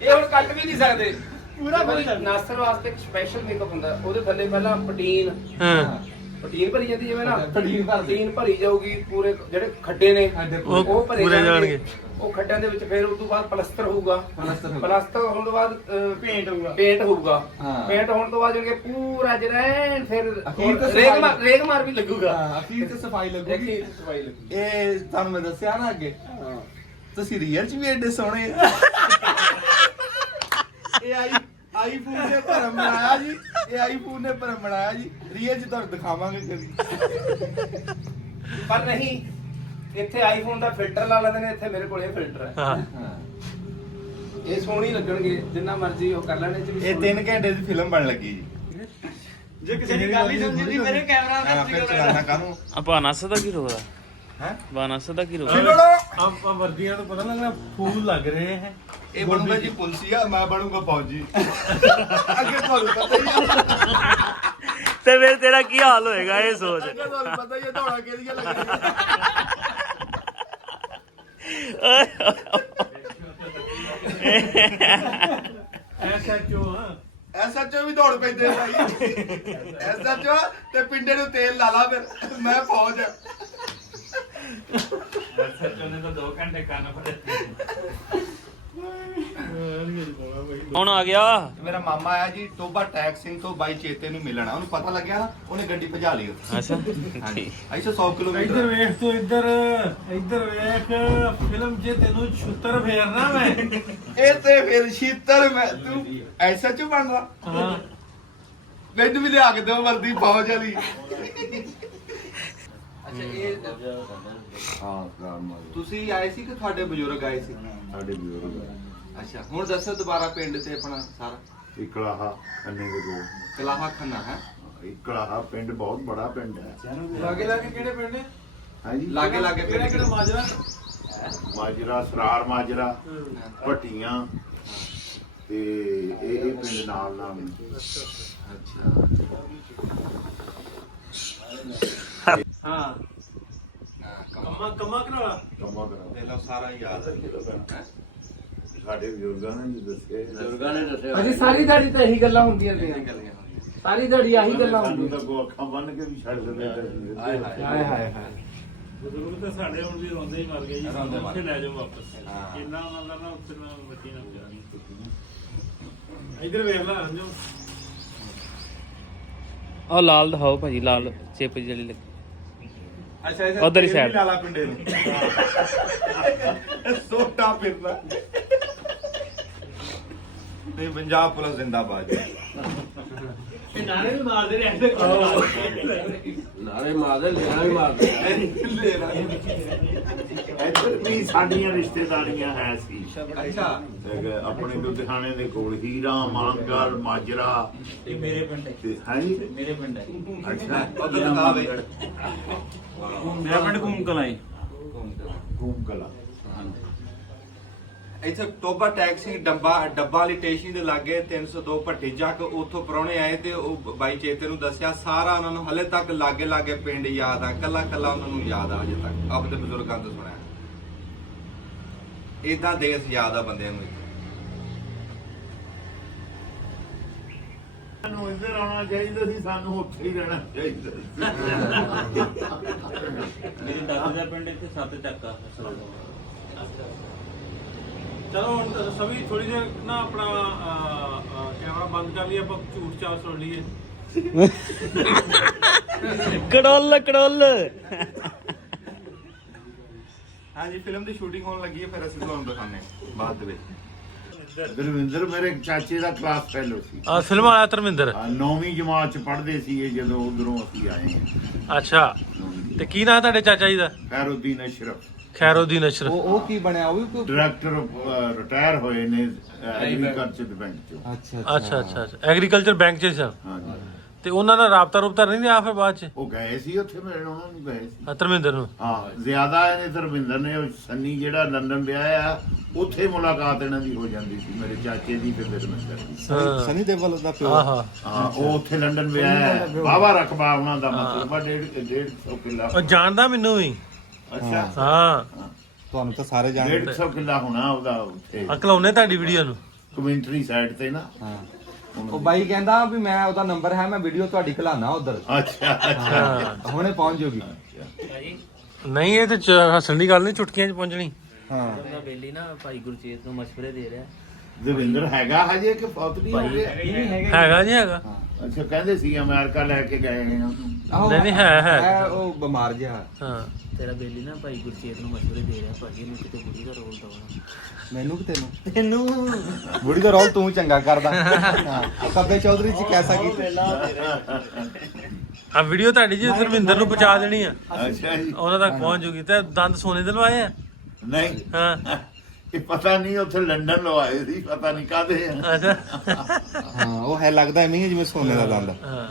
ਇਹ ਹੁਣ ਕੱਟ ਵੀ ਨਹੀਂ ਸਕਦੇ। ਪੂਰਾ ਨਾਸਰ ਵਾਸਤੇ ਇੱਕ ਸਪੈਸ਼ਲ ਮੇਕਅਪ ਹੁੰਦਾ। ਉਹਦੇ ਥੱਲੇ ਪਹਿਲਾਂ ਪਟੀਨ ਹਾਂ। ਪਟੀਨ ਭਰੀ ਜਾਂਦੀ ਜਿਵੇਂ ਨਾ ਪਟੀਨ ਪਟੀਨ ਭਰੀ ਜਾਊਗੀ ਪੂਰੇ ਜਿਹੜੇ ਖੱਡੇ ਨੇ ਉਹ ਭਰੇ ਪੂਰੇ ਜਾਣਗੇ। ਉਹ ਖੱਡਾਂ ਦੇ ਵਿੱਚ ਫਿਰ ਉਸ ਤੋਂ ਬਾਅਦ ਪਲਸਤਰ ਹੋਊਗਾ। ਪਲਸਤਰ ਹੋਊਗਾ। ਪਲਸਤਰ ਹੋਣ ਤੋਂ ਬਾਅਦ ਪੇਂਟ ਹੋਊਗਾ। ਪੇਂਟ ਹੋਊਗਾ। ਹਾਂ। ਪੇਂਟ ਹੋਣ ਤੋਂ ਬਾਅਦ ਜਿਹੜੇ ਪੂਰਾ ਜਿਹੜਾ ਫਿਰ ਅਖੀਰ ਤੇ ਰੇਗ ਸਫਾਈ- ਮਾਰ ਰੇਗ ਮਾਰ ਵੀ ਲੱਗੂਗਾ। ਹਾਂ ਅਖੀਰ ਤੇ ਸਫ਼ਾਈ ਲੱਗੂਗੀ। ਅਖੀਰ ਤੇ ਸਫ਼ਾਈ ਲੱਗੂਗੀ। ਇਹ ਤੁਹਾਨੂੰ ਮੈਂ ਦੱਸਿਆ ਨਾ ਅੱਗੇ। ਤੁਸੀਂ ਰੀਅਲ ਚ ਵੀ ਐਡੇ ਸੋਹਣੇ ਆ। ਇਹ ਆਈ ਆਈਫੋਨ ਨੇ ਭਰਮ ਬਣਾਇਆ ਜੀ ਇਹ ਆਈਫੋਨ ਨੇ ਭਰਮ ਬਣਾਇਆ ਜੀ। ਰੀਅਲ ਚ ਤੁਹਾਨੂੰ ਦਿਖਾਵਾਂਗੇ ਕਦੀ। ਪਰ ਨਹੀਂ ਇੱਥੇ ਆਈਫੋਨ ਦਾ ਫਿਲਟਰ ਲਾ ਲੈਂਦੇ ਨੇ ਇੱਥੇ ਮੇਰੇ ਕੋਲ ਇਹ ਫਿਲਟਰ ਹੈ। ਹਾਂ। ਇਹ ਸੋਹਣੀ ਲੱਗਣਗੇ ਜਿੰਨਾ ਮਰਜ਼ੀ ਉਹ ਕਰ ਲੈਣੇ ਚ ਵੀ ਇਹ 3 ਘੰਟੇ ਦੀ ਫਿਲਮ ਬਣ ਲੱਗੀ ਜੀ। ਜੇ ਕਿਸੇ ਦੀ ਗੱਲ ਹੀ ਸਮਝਦੀ ਮੇਰੇ ਕੈਮਰਾ ਹਾਂ, ਫਿਰ ਚਲਾਣਾ ਕਾਹਨੂੰ? ਆ ਬਾਨਸ ਦਾ ਕੀ ਰੋਦਾ ਹੈ? ਬਾਨਸ ਦਾ ਕੀ ਰੋਦਾ ਆਪਾਂ ਵਰਦੀਆਂ ਤੋਂ ਪਤਾ ਲੱਗਣਾ ਫੂਲ ਲੱਗ ਰਹੇ ਹੈ। ਇਹ ਬਣੂਗਾ ਜੀ ਪੁਲਸੀਆ ਮੈਂ ਬਣੂਗਾ ਫੌਜੀ। ਅੱਗੇ ਤੁਹਾਨੂੰ ਪਤਾ ਹੀ ਆ। ਤੇ ਫਿਰ ਤੇਰਾ ਕੀ ਹਾਲ ਹੋਏਗਾ ਇਹ ਸੋਚ। ਅੱਗੇ ਤੁਹਾਨੂੰ ਪਤਾ ਹੀ ਹੈ ਦੌੜਾ ਕਿਹਦੀਆਂ ਲੱਗਣੀਆਂ ਐਸਐਚਓ ਹਾਂ। ਐਸਐਚਓ ਵੀ ਦੌੜ ਪੈਂਦੇ ਭਾਈ। ਐਸਐਚਓ ਤੇ ਪਿੰਡੇ ਨੂੰ ਤੇਲ ਲਾ ਲਾ ਫਿਰ ਮੈਂ ਫੌਜ ਸੱਚੋ ਨੇ ਤਾਂ 2 ਘੰਟੇ ਕੰਨ ਫੜੇ ਹੁਣ ਆ ਗਿਆ। ਮੇਰਾ ਮਾਮਾ ਆਇਆ ਜੀ ਟੋਬਾ ਟੈਕ ਸਿੰਘ ਤੋਂ ਬਾਈ ਚੇਤੇ ਨੂੰ ਮਿਲਣਾ ਉਹਨੂੰ ਪਤਾ ਲੱਗਿਆ ਨਾ ਉਹਨੇ ਗੱਡੀ ਭਜਾ ਲਈ ਉੱਥੇ। ਅੱਛਾ। ਹਾਂਜੀ। ਐਸੋ 100 ਇੱਧਰ ਕਿਲੋਮੀਟਰ। ਵੇਖ ਤੂੰ ਇੱਧਰ ਇੱਧਰ ਵੇਖ ਫਿਲਮ 'ਚ ਤੈਨੂੰ ਛੁੱਤਰ ਫੇਰਨਾ ਮੈਂ। ਇਹ ਤੇ ਫਿਰ ਸ਼ੀਤਰ ਮੈਂ ਤੂੰ ਐਸਐਚਓ ਬਣਦਾ। ਹਾਂ। ਮੈਨੂੰ ਵੀ ਲਿਆ ਕੇ ਦਿਓ ਵਰਦੀ ਫੌਜ ਵਾਲੀ। ਅੱਛਾ ਇਹ ਹਾਂ ਤੁਸੀਂ ਆਏ ਸੀ ਕਿ ਤੁਹਾਡੇ ਬਜ਼ੁਰਗ ਆਏ ਸੀ? ਸਾਡੇ ਬਜ਼ੁਰਗ ਅੱਛਾ ਹੁਣ ਦੱਸੋ ਦੁਬਾਰਾ ਪਿੰਡ ਤੇ ਆਪਣਾ ਸਾਰਾ। ਇਕਲਾਹਾ ਕੰਨੇ ਦੇ ਕੋਲ। ਕਲਾਹਾ ਖੰਨਾ ਹੈ? ਇਕਲਾਹਾ ਪਿੰਡ ਬਹੁਤ ਬੜਾ ਪਿੰਡ ਹੈ। ਲਾਗੇ ਲਾਗੇ ਕਿਹੜੇ ਪਿੰਡ ਨੇ? ਹਾਂਜੀ? ਲਾਗੇ ਲਾਗੇ ਕਿਹੜਾ ਕਿਹੜਾ ਮਾਜਰਾ? ਮਾਜਰਾ ਸਰਾਰ ਮਾਜਰਾ ਭਟੀਆਂ। ਤੇ ਇਹ ਇਹ ਪਿੰਡ ਨਾਲ ਨਾਲ ਨੇ। ਹਾਂ। ਕੰਮਾ ਕੰਮਾ ਕਰਾ ਕੰਮਾਂ ਕਰਾਂ ਦੇ ਲਓ ਸਾਰਾ ਯਾਦ ਹੈ? ਸਾਡੇ ਬਜ਼ੁਰਗਾਂ ਨੇ ਜੀ ਦੱਸਿਆ ਬਜ਼ੁਰਗਾਂ ਨੇ ਦੱਸਿਆ ਅਜੀ ਸਾਰੀ ਦਿਹਾੜੀ ਤਾਂ ਇਹੀ ਗੱਲਾਂ ਹੁੰਦੀਆਂ ਨੇ ਸਾਰੀ ਦਿਹਾੜੀ ਆਹੀ ਗੱਲਾਂ ਹੁੰਦੀਆਂ। ਤਾਂ ਅੱਖਾਂ ਬੰਨ ਕੇ ਵੀ ਛੱਡ ਦਿੰਦੇ ਹਾਏ ਹਾਏ ਹਾਏ। ਹਾਏ ਹਾਏ ਬਜ਼ੁਰਗ ਤਾਂ ਸਾਡੇ ਹੁਣ ਵੀ ਰੋਂਦੇ ਹੀ ਮਰ ਗਏ ਜੀ। ਉੱਥੇ ਲੈ ਜਾਓ ਵਾਪਸ। ਇੰਨਾ ਉਹਨਾਂ ਦਾ ਨਾ ਉੱਥੇ ਨਾ ਬੱਤੀ ਨਾ ਜਾਣੀ। ਇੱਧਰ ਵੇਖ ਲੈ ਅੰਜੋ ਉਹ ਲਾਲ ਦਿਖਾਓ ਭਾਜੀ ਲਾਲ ਚਿਪ ਜਿਹੜੀ ਲੱਗੀ। ਅੱਛਾ ਅੱਛਾ ਉੱਧਰ ਹੀ side। ਲਾ ਲਾ ਪਿੰਡੇ ਨੂੰ। ਸੋਟਾ ਫਿਰਦਾ। ਨਹੀਂ ਪੰਜਾਬ ਪੁਲਿਸ ਜ਼ਿੰਦਾਬਾਦ ਇਹ ਨਾਰੇ ਵੀ ਮਾਰਦੇ ਨੇ ਐਸੇ ਨਾਰੇ ਮਾਰਦੇ ਲੈਣਾ ਵੀ ਮਾਰਦੇ। ਇੱਧਰ ਵੀ ਸਾਡੀਆਂ ਰਿਸ਼ਤੇਦਾਰੀਆਂ ਹੈ ਸੀ। ਅੱਛਾ। ਹੈਗਾ ਆਪਣੇ ਲੁਧਿਆਣੇ ਦੇ ਕੋਲ ਹੀਰਾ ਮਾਨਗੜ ਮਾਜਰਾ। ਇਹ ਮੇਰੇ ਪਿੰਡ ਹੈ। ਤੇ ਹਾਂਜੀ ਮੇਰੇ ਪਿੰਡ ਹੈ। ਅੱਛਾ। ਉਧਰ ਦਿਖਾ ਬਈ ਮੇਰਾ ਪਿੰਡ ਘੂਮਕਲਾਂ ਹੈ ਕੂਮ ਕਲਾ ਇੱਥੇ ਟੋਬਾ ਟੈਕਸੀ ਡੱਬਾ ਡੱਬਾ ਵਾਲੀ ਸਟੇਸ਼ਨ ਦੇ ਲਾਗੇ 302 ਭੱਟੀ ਚੱਕ ਉੱਥੋਂ ਪ੍ਰਾਹੁਣੇ ਆਏ ਤੇ ਉਹ ਬਾਈ ਚੇਤੇ ਨੂੰ ਦੱਸਿਆ ਸਾਰਾ ਉਹਨਾਂ ਨੂੰ ਹਲੇ ਤੱਕ ਲਾਗੇ ਲਾਗੇ ਪਿੰਡ ਯਾਦ ਆ ਕੱਲਾ ਕੱਲਾ ਉਹਨਾਂ ਨੂੰ ਯਾਦ ਆ ਅਜੇ ਤੱਕ ਆਪਣੇ ਬਜ਼ੁਰਗਾਂ ਤੋਂ ਸੁਣਿਆ। ਇਦਾਂ ਦੇਸ਼ ਯਾਦ ਆ ਬੰਦਿਆਂ ਨੂੰ ਸਾਨੂੰ ਇੱਧਰ ਆਉਣਾ ਚਾਹੀਦਾ ਸੀ ਸਾਨੂੰ ਉੱਥੇ ਹੀ ਰਹਿਣਾ ਚਾਹੀਦਾ ਸੀ। ਮੇਰੀ ਦਾਦੀ ਦਾ ਪਿੰਡ ਇੱਥੇ ਸੱਤ ਚੱਕਾ। ਚਲੋ ਹੁਣ ਤਾਂ ਸਭੀ ਥੋੜੀ ਜਿਹੀ ਨਾ ਆਪਣਾ ਕੈਮਰਾ ਬੰਦ ਕਰ ਲਈਏ ਆਪਾਂ ਝੂਠ ਚਾਲ ਸੁਣ ਲਈਏ। ਕੜੋਲ ਕੜੋਲ। ਹਾਂਜੀ ਫਿਲਮ ਦੀ ਸ਼ੂਟਿੰਗ ਹੋਣ ਲੱਗੀ ਹੈ ਫਿਰ ਅਸੀਂ ਤੁਹਾਨੂੰ ਦਿਖਾਉਂਦੇ ਹਾਂ ਬਾਅਦ ਦੇ ਵਿੱਚ। ਦਰਵਿੰਦਰ ਮੇਰੇ ਚਾਚੇ ਦਾ ਕਲਾਸ ਫੈਲੋ ਸੀ। ਆ ਫਿਲਮ ਵਾਲਾ ਧਰਮਿੰਦਰ। ਨੌਵੀਂ ਜਮਾਤ ਚ ਪੜ੍ਹਦੇ ਸੀ ਇਹ ਜਦੋਂ ਉਧਰੋਂ ਅਸੀਂ ਆਏ ਹਾਂ। ਅੱਛਾ ਤੇ ਕੀ ਨਾਂ ਤੁਹਾਡੇ ਚਾਚਾ ਜੀ ਦਾ? ਖੈਰੁਦੀਨ ਅਸ਼ਰਫ। ਖੈਰਉਦੀਨ ਅਸ਼ਰਫ। ਉਹ ਕੀ ਬਣਿਆ? ਉਹ ਕੋਈ ਡਾਇਰੈਕਟਰ ਰਿਟਾਇਰ ਹੋਏ ਨੇ ਐਗਰੀਕਲਚਰ ਬੈਂਕ ਚੋਂ। ਅੱਛਾ ਅੱਛਾ। ਅੱਛਾ ਐਗਰੀਕਲਚਰ ਬੈਂਕ ਚ ਸਰ। ਹਾਂਜੀ। ਤੇ ਉਹਨਾਂ ਦਾ ਰਾਬਤਾ ਰੁਬਤਾ ਨਹੀਂ ਰਿਹਾ ਫਿਰ ਬਾਅਦ 'ਚ? ਉਹ ਗਏ ਸੀ ਉੱਥੇ ਮਿਲਣ ਉਹਨਾਂ ਨੂੰ ਗਏ ਸੀ। ਆ, ਧਰਮਿੰਦਰ ਨੂੰ? ਹਾਂ ਜ਼ਿਆਦਾ ਇਹਨੇ ਧਰਮਿੰਦਰ ਨੇ ਉਹ ਸੰਨੀ ਜਿਹੜਾ ਲੰਡਨ ਵਿਆਹਿਆ ਆ ਉੱਥੇ ਮੁਲਾਕਾਤ ਇਹਨਾਂ ਦੀ ਹੋ ਜਾਂਦੀ ਸੀ ਮੇਰੇ ਚਾਚੇ ਦੀ ਤੇ ਧਰਮਿੰਦਰ ਦੀ। ਹਾਂ। ਸਨੀ ਦੇਵਲ ਦਾ ਪਿਓ। ਆਹਾ ਹਾਂ। ਉਹ ਉੱਥੇ ਲੰਡਨ ਵਿਆਹਿਆ। ਬਾਵਾ ਰਕਬਾ ਉਹਨਾਂ ਦਾ ਮਤਲਬ ਆ ਡੇਢ ਡੇਢ ਸੌ ਕਿੱਲਾ ਉਹ ਜਾਣਦਾ ਮੈਨੂੰ ਵੀ? ਅੱਛਾ। ਹਾਂ। ਤੁਹਾਨੂੰ ਤਾਂ ਸਾਰੇ ਡੇਢ ਸੌ ਕਿੱਲਾ ਹੋਣਾ ਉਹਦਾ ਉੱਥੇ। ਅਕਲਾਉਨੇ ਤੁਹਾਡੀ ਵੀਡੀਓ ਨੂੰ। ਕਮੈਂਟਰੀ ਸਾਈਡ ਤੇ ਨਾ। ਹਾਂ। ਉਹ ਬਾਈ ਕਹਿੰਦਾ ਵੀ ਮੈਂ ਉਹਦਾ ਨੰਬਰ ਹੈ ਮੈਂ ਵੀਡੀਓ ਤੁਹਾਡੀ ਖਲਾਣਾ ਉਧਰ। ਅੱਛਾ ਅੱਛਾ। ਹਾਂ ਹੁਣੇ ਪਹੁੰਚ ਜੂਗੀ। ਨਹੀਂ ਇਹ ਤੇ ਚ- ਹੱਸਣ ਦੀ ਗੱਲ ਨਹੀਂ ਚੁਟਕੀਆਂ 'ਚ ਪਹੁੰਚਣੀ। ਹਾਂ। ਬੇਲੀ ਨਾ ਭਾਈ ਗੁਰਚੇਤ ਨੂੰ ਮਸ਼ਵਰੇ ਦੇ ਰਿਹਾ। ਦਵਿੰਦਰ ਹੈਗਾ ਹਜੇ ਕਿ ਫੌਤ ਨਹੀਂ ਹੋ ਗਿਆ ਹੈਗਾ ਜੀ। ਹੈਗਾ ਅੱਛਾ ਕਹਿੰਦੇ ਸੀ ਅਮਰੀਕਾ ਲੈ ਕੇ ਗਏ ਨੇ। ਉਹਨੂੰ ਨਹੀਂ ਨਹੀਂ ਹੈ ਹੈ। ਹੈ ਉਹ ਬਿਮਾਰ ਜਿਹਾ। ਹਾਂ। ਤੇਰਾ ਬੇਲੀ ਨਾ ਭਾਈ ਗੁਰਚੇਤ ਨੂੰ ਮਸ਼ਵਰੇ ਦੇ ਰਿਹਾ ਭਾਈ ਇਹਨੂੰ ਕਿਤੇ ਬੁੜੀ ਦਾ ਰੋਲ ਦਵਾਉਣਾ ਮੈਨੂੰ ਕਿ ਤੈਨੂੰ। ਤੈਨੂੰ? ਬੁੜੀ ਦਾ ਰੋਲ ਤੂੰ ਚੰਗਾ ਕਰਦਾ। ਹਾਂ ਕੱਬੇ ਚੌਧਰੀ ਜੀ ਕੈਸਾ ਕੀਤਾ? ਆ ਵੀਡੀਓ ਤੁਹਾਡੀ ਜੀ ਧਰਮਿੰਦਰ ਨੂੰ ਪਹੁੰਚਾ ਦੇਣੀ ਆ। ਅੱਛਾ ਜੀ। ਉਹਨਾਂ ਤੱਕ ਪਹੁੰਚ ਜੂਗੀ? ਤੇ ਦੰਦ ਸੋਨੇ ਦੇ ਲਵਾਏ ਆ? ਨਹੀਂ। ਹਾਂ। ਇਹ ਪਤਾ ਨਹੀਂ ਉੱਥੇ ਲੰਡਨ ਲਵਾਏ ਸੀ ਪਤਾ ਨਹੀਂ ਕਾਦੇ ਆ। ਅੱਛਾ। ਹਾਂ ਉਹ ਹੈ ਲੱਗਦਾ ਐਵੇਂ ਹੀ ਜਿਵੇਂ ਸੋਨੇ ਦਾ ਦੰਦ ਹਾਂ।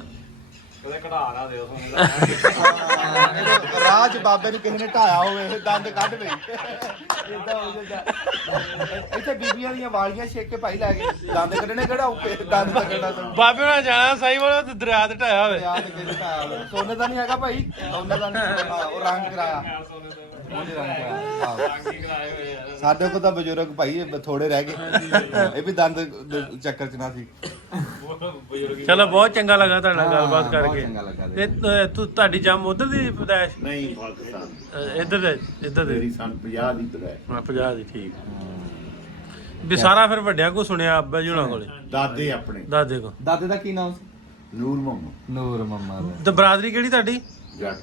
ਰਾਜ ਬਾਬੇ ਨੂੰ ਕਿਸੇ ਨੇ ਢਾਇਆ ਹੋਵੇ ਦੰਦ ਕੱਢ ਲਈ। ਇਦਾਂ ਹੋ ਜਾਂਦਾ। ਇੱਥੇ ਬੀਬੀਆਂ ਦੀਆਂ ਵਾਲੀਆਂ ਛੇਕ ਕੇ ਭਾਈ ਲੈ ਗਏ ਦੰਦ ਕੱਢਣੇ ਕਿਹੜਾ ਉੱਪਰ ਦੰਦ ਤਾਂ ਕੱਢਣਾ ਤੂੰ। ਬਾਬੇ ਨਾਲ ਜਾਣਾ ਸਹੀ ਬੋਲੋ ਤੇ ਦਰਿਆ ਤੇ ਢਾਇਆ ਹੋਵੇ। ਯਾਦ ਕਿਸੇ ਢਾਇਆ ਹੋਵੇ। ਸੋਨੇ ਦਾ ਨਹੀਂ ਹੈਗਾ ਭਾਈ। ਸੋਨੇ ਦਾ ਨਹੀਂ ਹਾਂ, ਉਹ ਰੰਗ ਕਰਾਇਆ। ਸਾਡੇ ਕੋਲ ਤਾਂ ਬਜ਼ੁਰਗ ਭਾਈ ਇਹ ਥੋੜੇ ਰਹਿ ਗਏ। ਇਹ ਵੀ ਦੰਦ ਦੇ ਚੱਕਰ ਚ ਨਾ ਸੀ। ਚਲੋ ਬਹੁਤ ਚੰਗਾ ਲੱਗਾ ਤੁਹਾਡੇ ਗੱਲਬਾਤ ਕਰਕੇ। ਤੇ ਤੂੰ ਤੁਹਾਡੀ ਜੰਮ ਉਧਰ ਦੀ ਪਦਾਇਸ਼ ਨਹੀਂ ਪਾਕਿਸਤਾਨ। ਇੱਧਰ ਦੇ ਇੱਧਰ ਦੇ। ਮੇਰੀ ਸਨ 50 ਦੀ ਤਰ੍ਹਾਂ ਹਾਂ 50 ਦੀ ਠੀਕ। ਵੀ ਸਾਰਾ ਫਿਰ ਵੱਡਿਆਂ ਕੋ ਸੁਣਿਆ ਅੱਬਾ ਜੀ ਹੁਣਾਂ ਕੋਲੇ? ਦਾਦੇ ਆਪਣੇ। ਦਾਦੇ ਕੋ। ਦਾਦੇ ਦਾ ਕੀ ਨਾਮ ਸੀ? ਨੂਰ ਮੁਹੰਮਦ। ਨੂਰ ਮੰਮਾ ਦਾ ਤੇ ਬਰਾਦਰੀ ਕਿਹੜੀ ਤੁਹਾਡੀ? ਜੱਟ।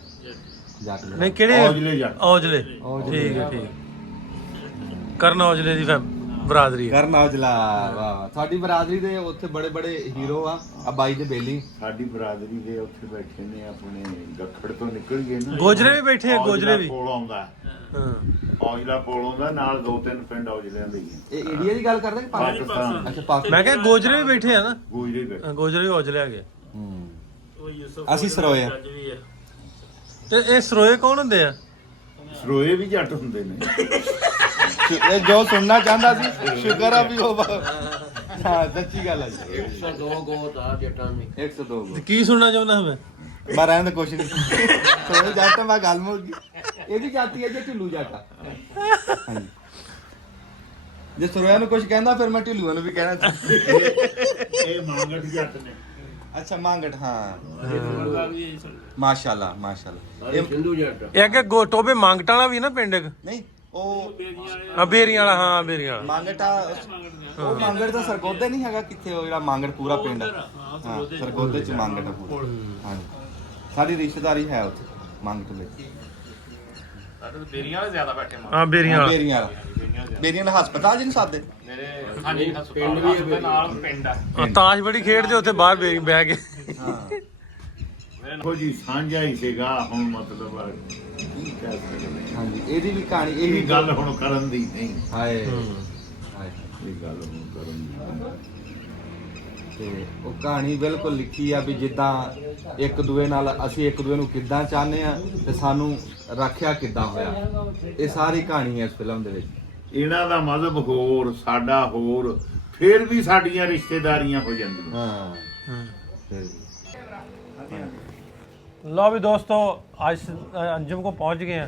ਜੱਟ ਦਾ। ਨਹੀਂ ਕਿਹੜੇ? ਔਜਲੇ ਜੱਟ। ਔਜਲੇ। ਔਜਲੇ। ਠੀਕ ਹੈ ਠੀਕ ਕਰਨ ਔਜਲੇ ਦੀ ਫੈਮ ਬਰਾਦਰੀ ਹੈ। ਕਰਨ ਔਜਲਾ ਵਾਹ ਤੁਹਾਡੀ ਬਰਾਦਰੀ ਦੇ ਉੱਥੇ ਬੜੇ ਬੜੇ ਹੀਰੋ ਆ ਆ ਬਾਈ ਦੇ ਬੇਲੀ। ਸਾਡੀ ਬਰਾਦਰੀ ਦੇ ਉੱਥੇ ਬੈਠੇ ਨੇ ਆਪਣੇ ਗੱਖੜ ਤੋਂ ਨਿਕਲ ਗਏ ਨਾ। ਗੋਜਰੇ ਵੀ ਬੈਠੇ ਆ, ਗੋਜਰੇ ਵੀ। ਕੋਲ ਆਉਂਦਾ ਹਾਂ। ਔਜਲਾ ਕੋਲ ਆਉਂਦਾ ਨਾਲ ਦੋ ਤਿੰਨ ਪਿੰਡ ਔਜਲਿਆਂ ਦੇ ਹੀ ਆ। ਇਹ ਇੰਡੀਆ ਦੀ ਗੱਲ ਕਰਦੇ ਕਿ ਪਾਕਿਸਤਾਨ? ਅੱਛਾ ਪਾਕਿਸਤਾਨ। ਮੈਂ ਕਿਹਾ ਗੋਜਰੇ ਵੀ ਬੈਠੇ ਆ ਨਾ। ਗੋਜਰੇ ਬੈਠੇ। ਹਾਂ, ਗੋਜਰੇ ਵੀ ਔਜਲੇ ਹੈਗੇ। ਹੂੰ। ਅਸੀਂ ਸਰੋਏ ਆ। ਤੇ ਇਹ ਸਰੋਏ ਕੌਣ ਹੁੰਦੇ ਆ? ਸਰੋਏ ਵੀ ਜੱਟ ਹੁੰਦੇ ਨੇ। ਇਹ ਜੋ ਸੁਣਨਾ ਚਾਹੁੰਦਾ ਸੀ ਸ਼ੁਕਰ ਆ ਵੀ ਉਹ ਹਾਂ ਸੱਚੀ ਗੱਲ ਹੈ ਜੀ। 102 ਗੋਤ ਆ ਜੱਟਾਂ ਨੂੰ 102 ਤੇ ਕੀ ਸੁਣਨਾ ਚਾਹੁੰਦਾ ਮੈਂ? ਮੈਂ ਰਹਿਣ ਦੇ ਕੁਛ ਨਹੀਂ। ਸਰੋਏ ਜੱਟ ਆ, ਮੈਂ ਗੱਲ ਮੁੱਕ ਗਈ। ਇਹ ਵੀ ਜਾਤੀ ਹੈ ਜੇ ਢਿੱਲੂ ਜੱਟ ਆ। ਹਾਂਜੀ। ਜੇ ਸਰੋਇਆ ਨੂੰ ਕੁਝ ਕਹਿੰਦਾ ਫਿਰ ਮੈਂ ਢਿੱਲੂਆਂ ਨੂੰ ਵੀ ਕਹਿਣਾ ਸੀ ਇਹ ਮਾਂਗਟ ਜੱਟ ਨੇ। ਅੱਛਾ ਮੰਗਟ ਹਾਂ। ਮਾਸ਼ਾਅੱਲਾ ਮਾਸ਼ਾਅੱਲਾ। ਇਹ ਹਿੰਦੂ ਜੱਟ। ਇਹ ਅੱਗੇ ਗੋ ਟੋਬੇ ਮੰਗਟਾਂ ਵਾਲਾ ਵੀ ਨਾ ਪਿੰਡ ਇੱਕ? ਨਹੀਂ ਉਹ ਬੇਰੀਆਂ ਵਾਲਾ ਹਾਂ ਬੇਰੀਆਂ ਵਾਲਾ। ਮੰਗਟ ਉਹ ਮੰਗਟ ਤਾਂ ਸਰਗੋਦੇ ਨਹੀਂ ਹੈਗਾ ਕਿੱਥੇ ਉਹ ਜਿਹੜਾ ਮੰਗਟ ਪੂਰਾ ਪਿੰਡ ਹਾਂ। ਸਰਗੋਦੇ ਚ। ਮੰਗਟ ਆ ਪੂਰਾ। ਹਾਂਜੀ। ਸਾਡੀ ਰਿਸ਼ਤੇਦਾਰੀ ਹੈ ਉੱਥੇ ਮੰਗਟ ਵਿੱਚ। ਹਾਂ ਬੇਰੀਆਂ ਹਾਂ, ਵਾਲਾ। ਬੇਰੀਆਂ ਵਾਲਾ। ਬੇਰੀਆਂ ਦਾ। ਹਸਪਤਾਲ ਜਿਹਨੂੰ ਸਾਦੇ ਆ। ਤਾਸ਼ ਬੜੀ ਖੇਡਦੇ ਉੱਥੇ ਬਾਹਰ ਬੇਰੀ ਬਹਿ ਕੇ। ਦੇਖੋ ਜੀ ਸਾਂਝਾ ਹੀ ਸੀਗਾ ਹੁਣ ਮਤਲਬ ਕੀ ਕਹਿ ਸਕਦੇ ਹਾਂਜੀ ਇਹਦੀ ਵੀ ਕਹਾਣੀ ਇਹ ਇਹੀ ਗੱਲ ਹੁਣ ਕਰਨ ਦੀ ਨਹੀਂ। ਹਾਏ। ਹਾਏ ਇਹ ਗੱਲ ਹੁਣ ਕਰਨ ਦੀ ਤੇ ਉਹ ਕਹਾਣੀ ਬਿਲਕੁਲ ਲਿਖੀ ਆ ਵੀ ਜਿੱਦਾਂ ਇੱਕ ਦੂਏ ਨਾਲ ਅਸੀਂ ਇੱਕ ਦੂਏ ਨੂੰ ਕਿੱਦਾਂ ਚਾਹੁੰਦੇ ਆ ਤੇ ਸਾਨੂੰ ਰੱਖਿਆ ਕਿੱਦਾਂ ਹੋਇਆ। ਇਹ ਸਾਰੀ ਕਹਾਣੀ ਹੈ ਇਸ ਫਿਲਮ ਦੇ ਵਿੱਚ। ਇਹਨਾਂ ਦਾ ਮਜ਼ਹਬ ਹੋਰ ਸਾਡਾ ਹੋਰ ਫਿਰ ਵੀ ਸਾਡੀਆਂ ਰਿਸ਼ਤੇਦਾਰੀਆਂ ਹੋ ਜਾਂਦੀਆਂ। ਹਾਂ। ਫਿਰ ਵੀ। ਲਓ ਵੀ ਦੋਸਤੋ ਅੱਜ ਅੰਜਮ ਕੋ ਪਹੁੰਚ ਗਏ ਆ।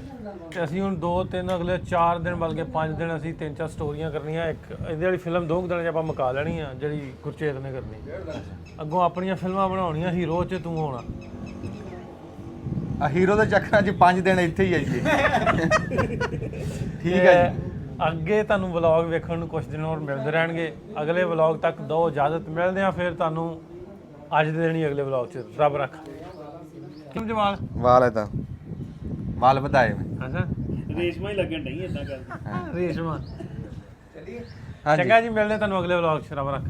ਤੇ ਅਸੀਂ ਹੁਣ 2 3 ਅਗਲੇ 4 ਦਿਨ ਬਲਕਿ 5 ਦਿਨ ਅਸੀਂ ਤਿੰਨ ਚਾਰ ਸਟੋਰੀਆਂ ਕਰਨੀਆਂ। ਇੱਕ ਇਹਦੇ ਵਾਲੀ ਫਿਲਮ ਦੋ ਦਿਨਾਂ 'ਚ ਆਪਾਂ ਮੁਕਾ ਲੈਣੀ ਆ ਜਿਹੜੀ ਗੁਰਚੇਤ ਨੇ ਕਰਨੀ। ਅੱਗੋਂ ਆਪਣੀਆਂ ਫਿਲਮਾਂ ਬਣਾਉਣੀਆਂ ਹੀਰੋ 'ਚ ਤੂੰ ਹੋਣਾ ਆ ਹੀਰੋ ਦੇ ਚੱਕਰਾਂ 'ਚ 5 ਦਿਨ ਇੱਥੇ ਹੀ ਆਈਏ ਠੀਕ ਹੈ ਜੀ। ਅੱਗੇ ਤੁਹਾਨੂੰ ਵਲੌਗ ਵੇਖਣ ਨੂੰ ਕੁਝ ਦਿਨ ਹੋਰ ਮਿਲਦੇ ਰਹਿਣਗੇ। ਅਗਲੇ ਵਲੌਗ ਤੱਕ ਦੋ ਇਜਾਜ਼ਤ ਮਿਲਦੇ ਆ ਫਿਰ ਤੁਹਾਨੂੰ ਅੱਜ ਦੇ ਦਿਨ ਹੀ ਅਗਲੇ ਵਲੌਗ 'ਚ ਰੱਬ ਰੱਖ। ਕਿਮ ਜਮਾਲ? ਵਾਲ ਹੈ ਤਾਂ। ਵਾਲ ਵਧਾਏ ਮੈਂ। ਅੱਛਾ। ਰੇਸ਼ਮਾ ਹੀ ਲੱਗਣ ਨਹੀਂ ਇਦਾਂ ਕਰ ਰੇਸ਼ਮਾ। ਚੰਗਾ ਜੀ ਮਿਲਦੇ ਤੁਹਾਨੂੰ ਅਗਲੇ ਵਲੌਗ 'ਚ ਰੱਬ ਰੱਖ।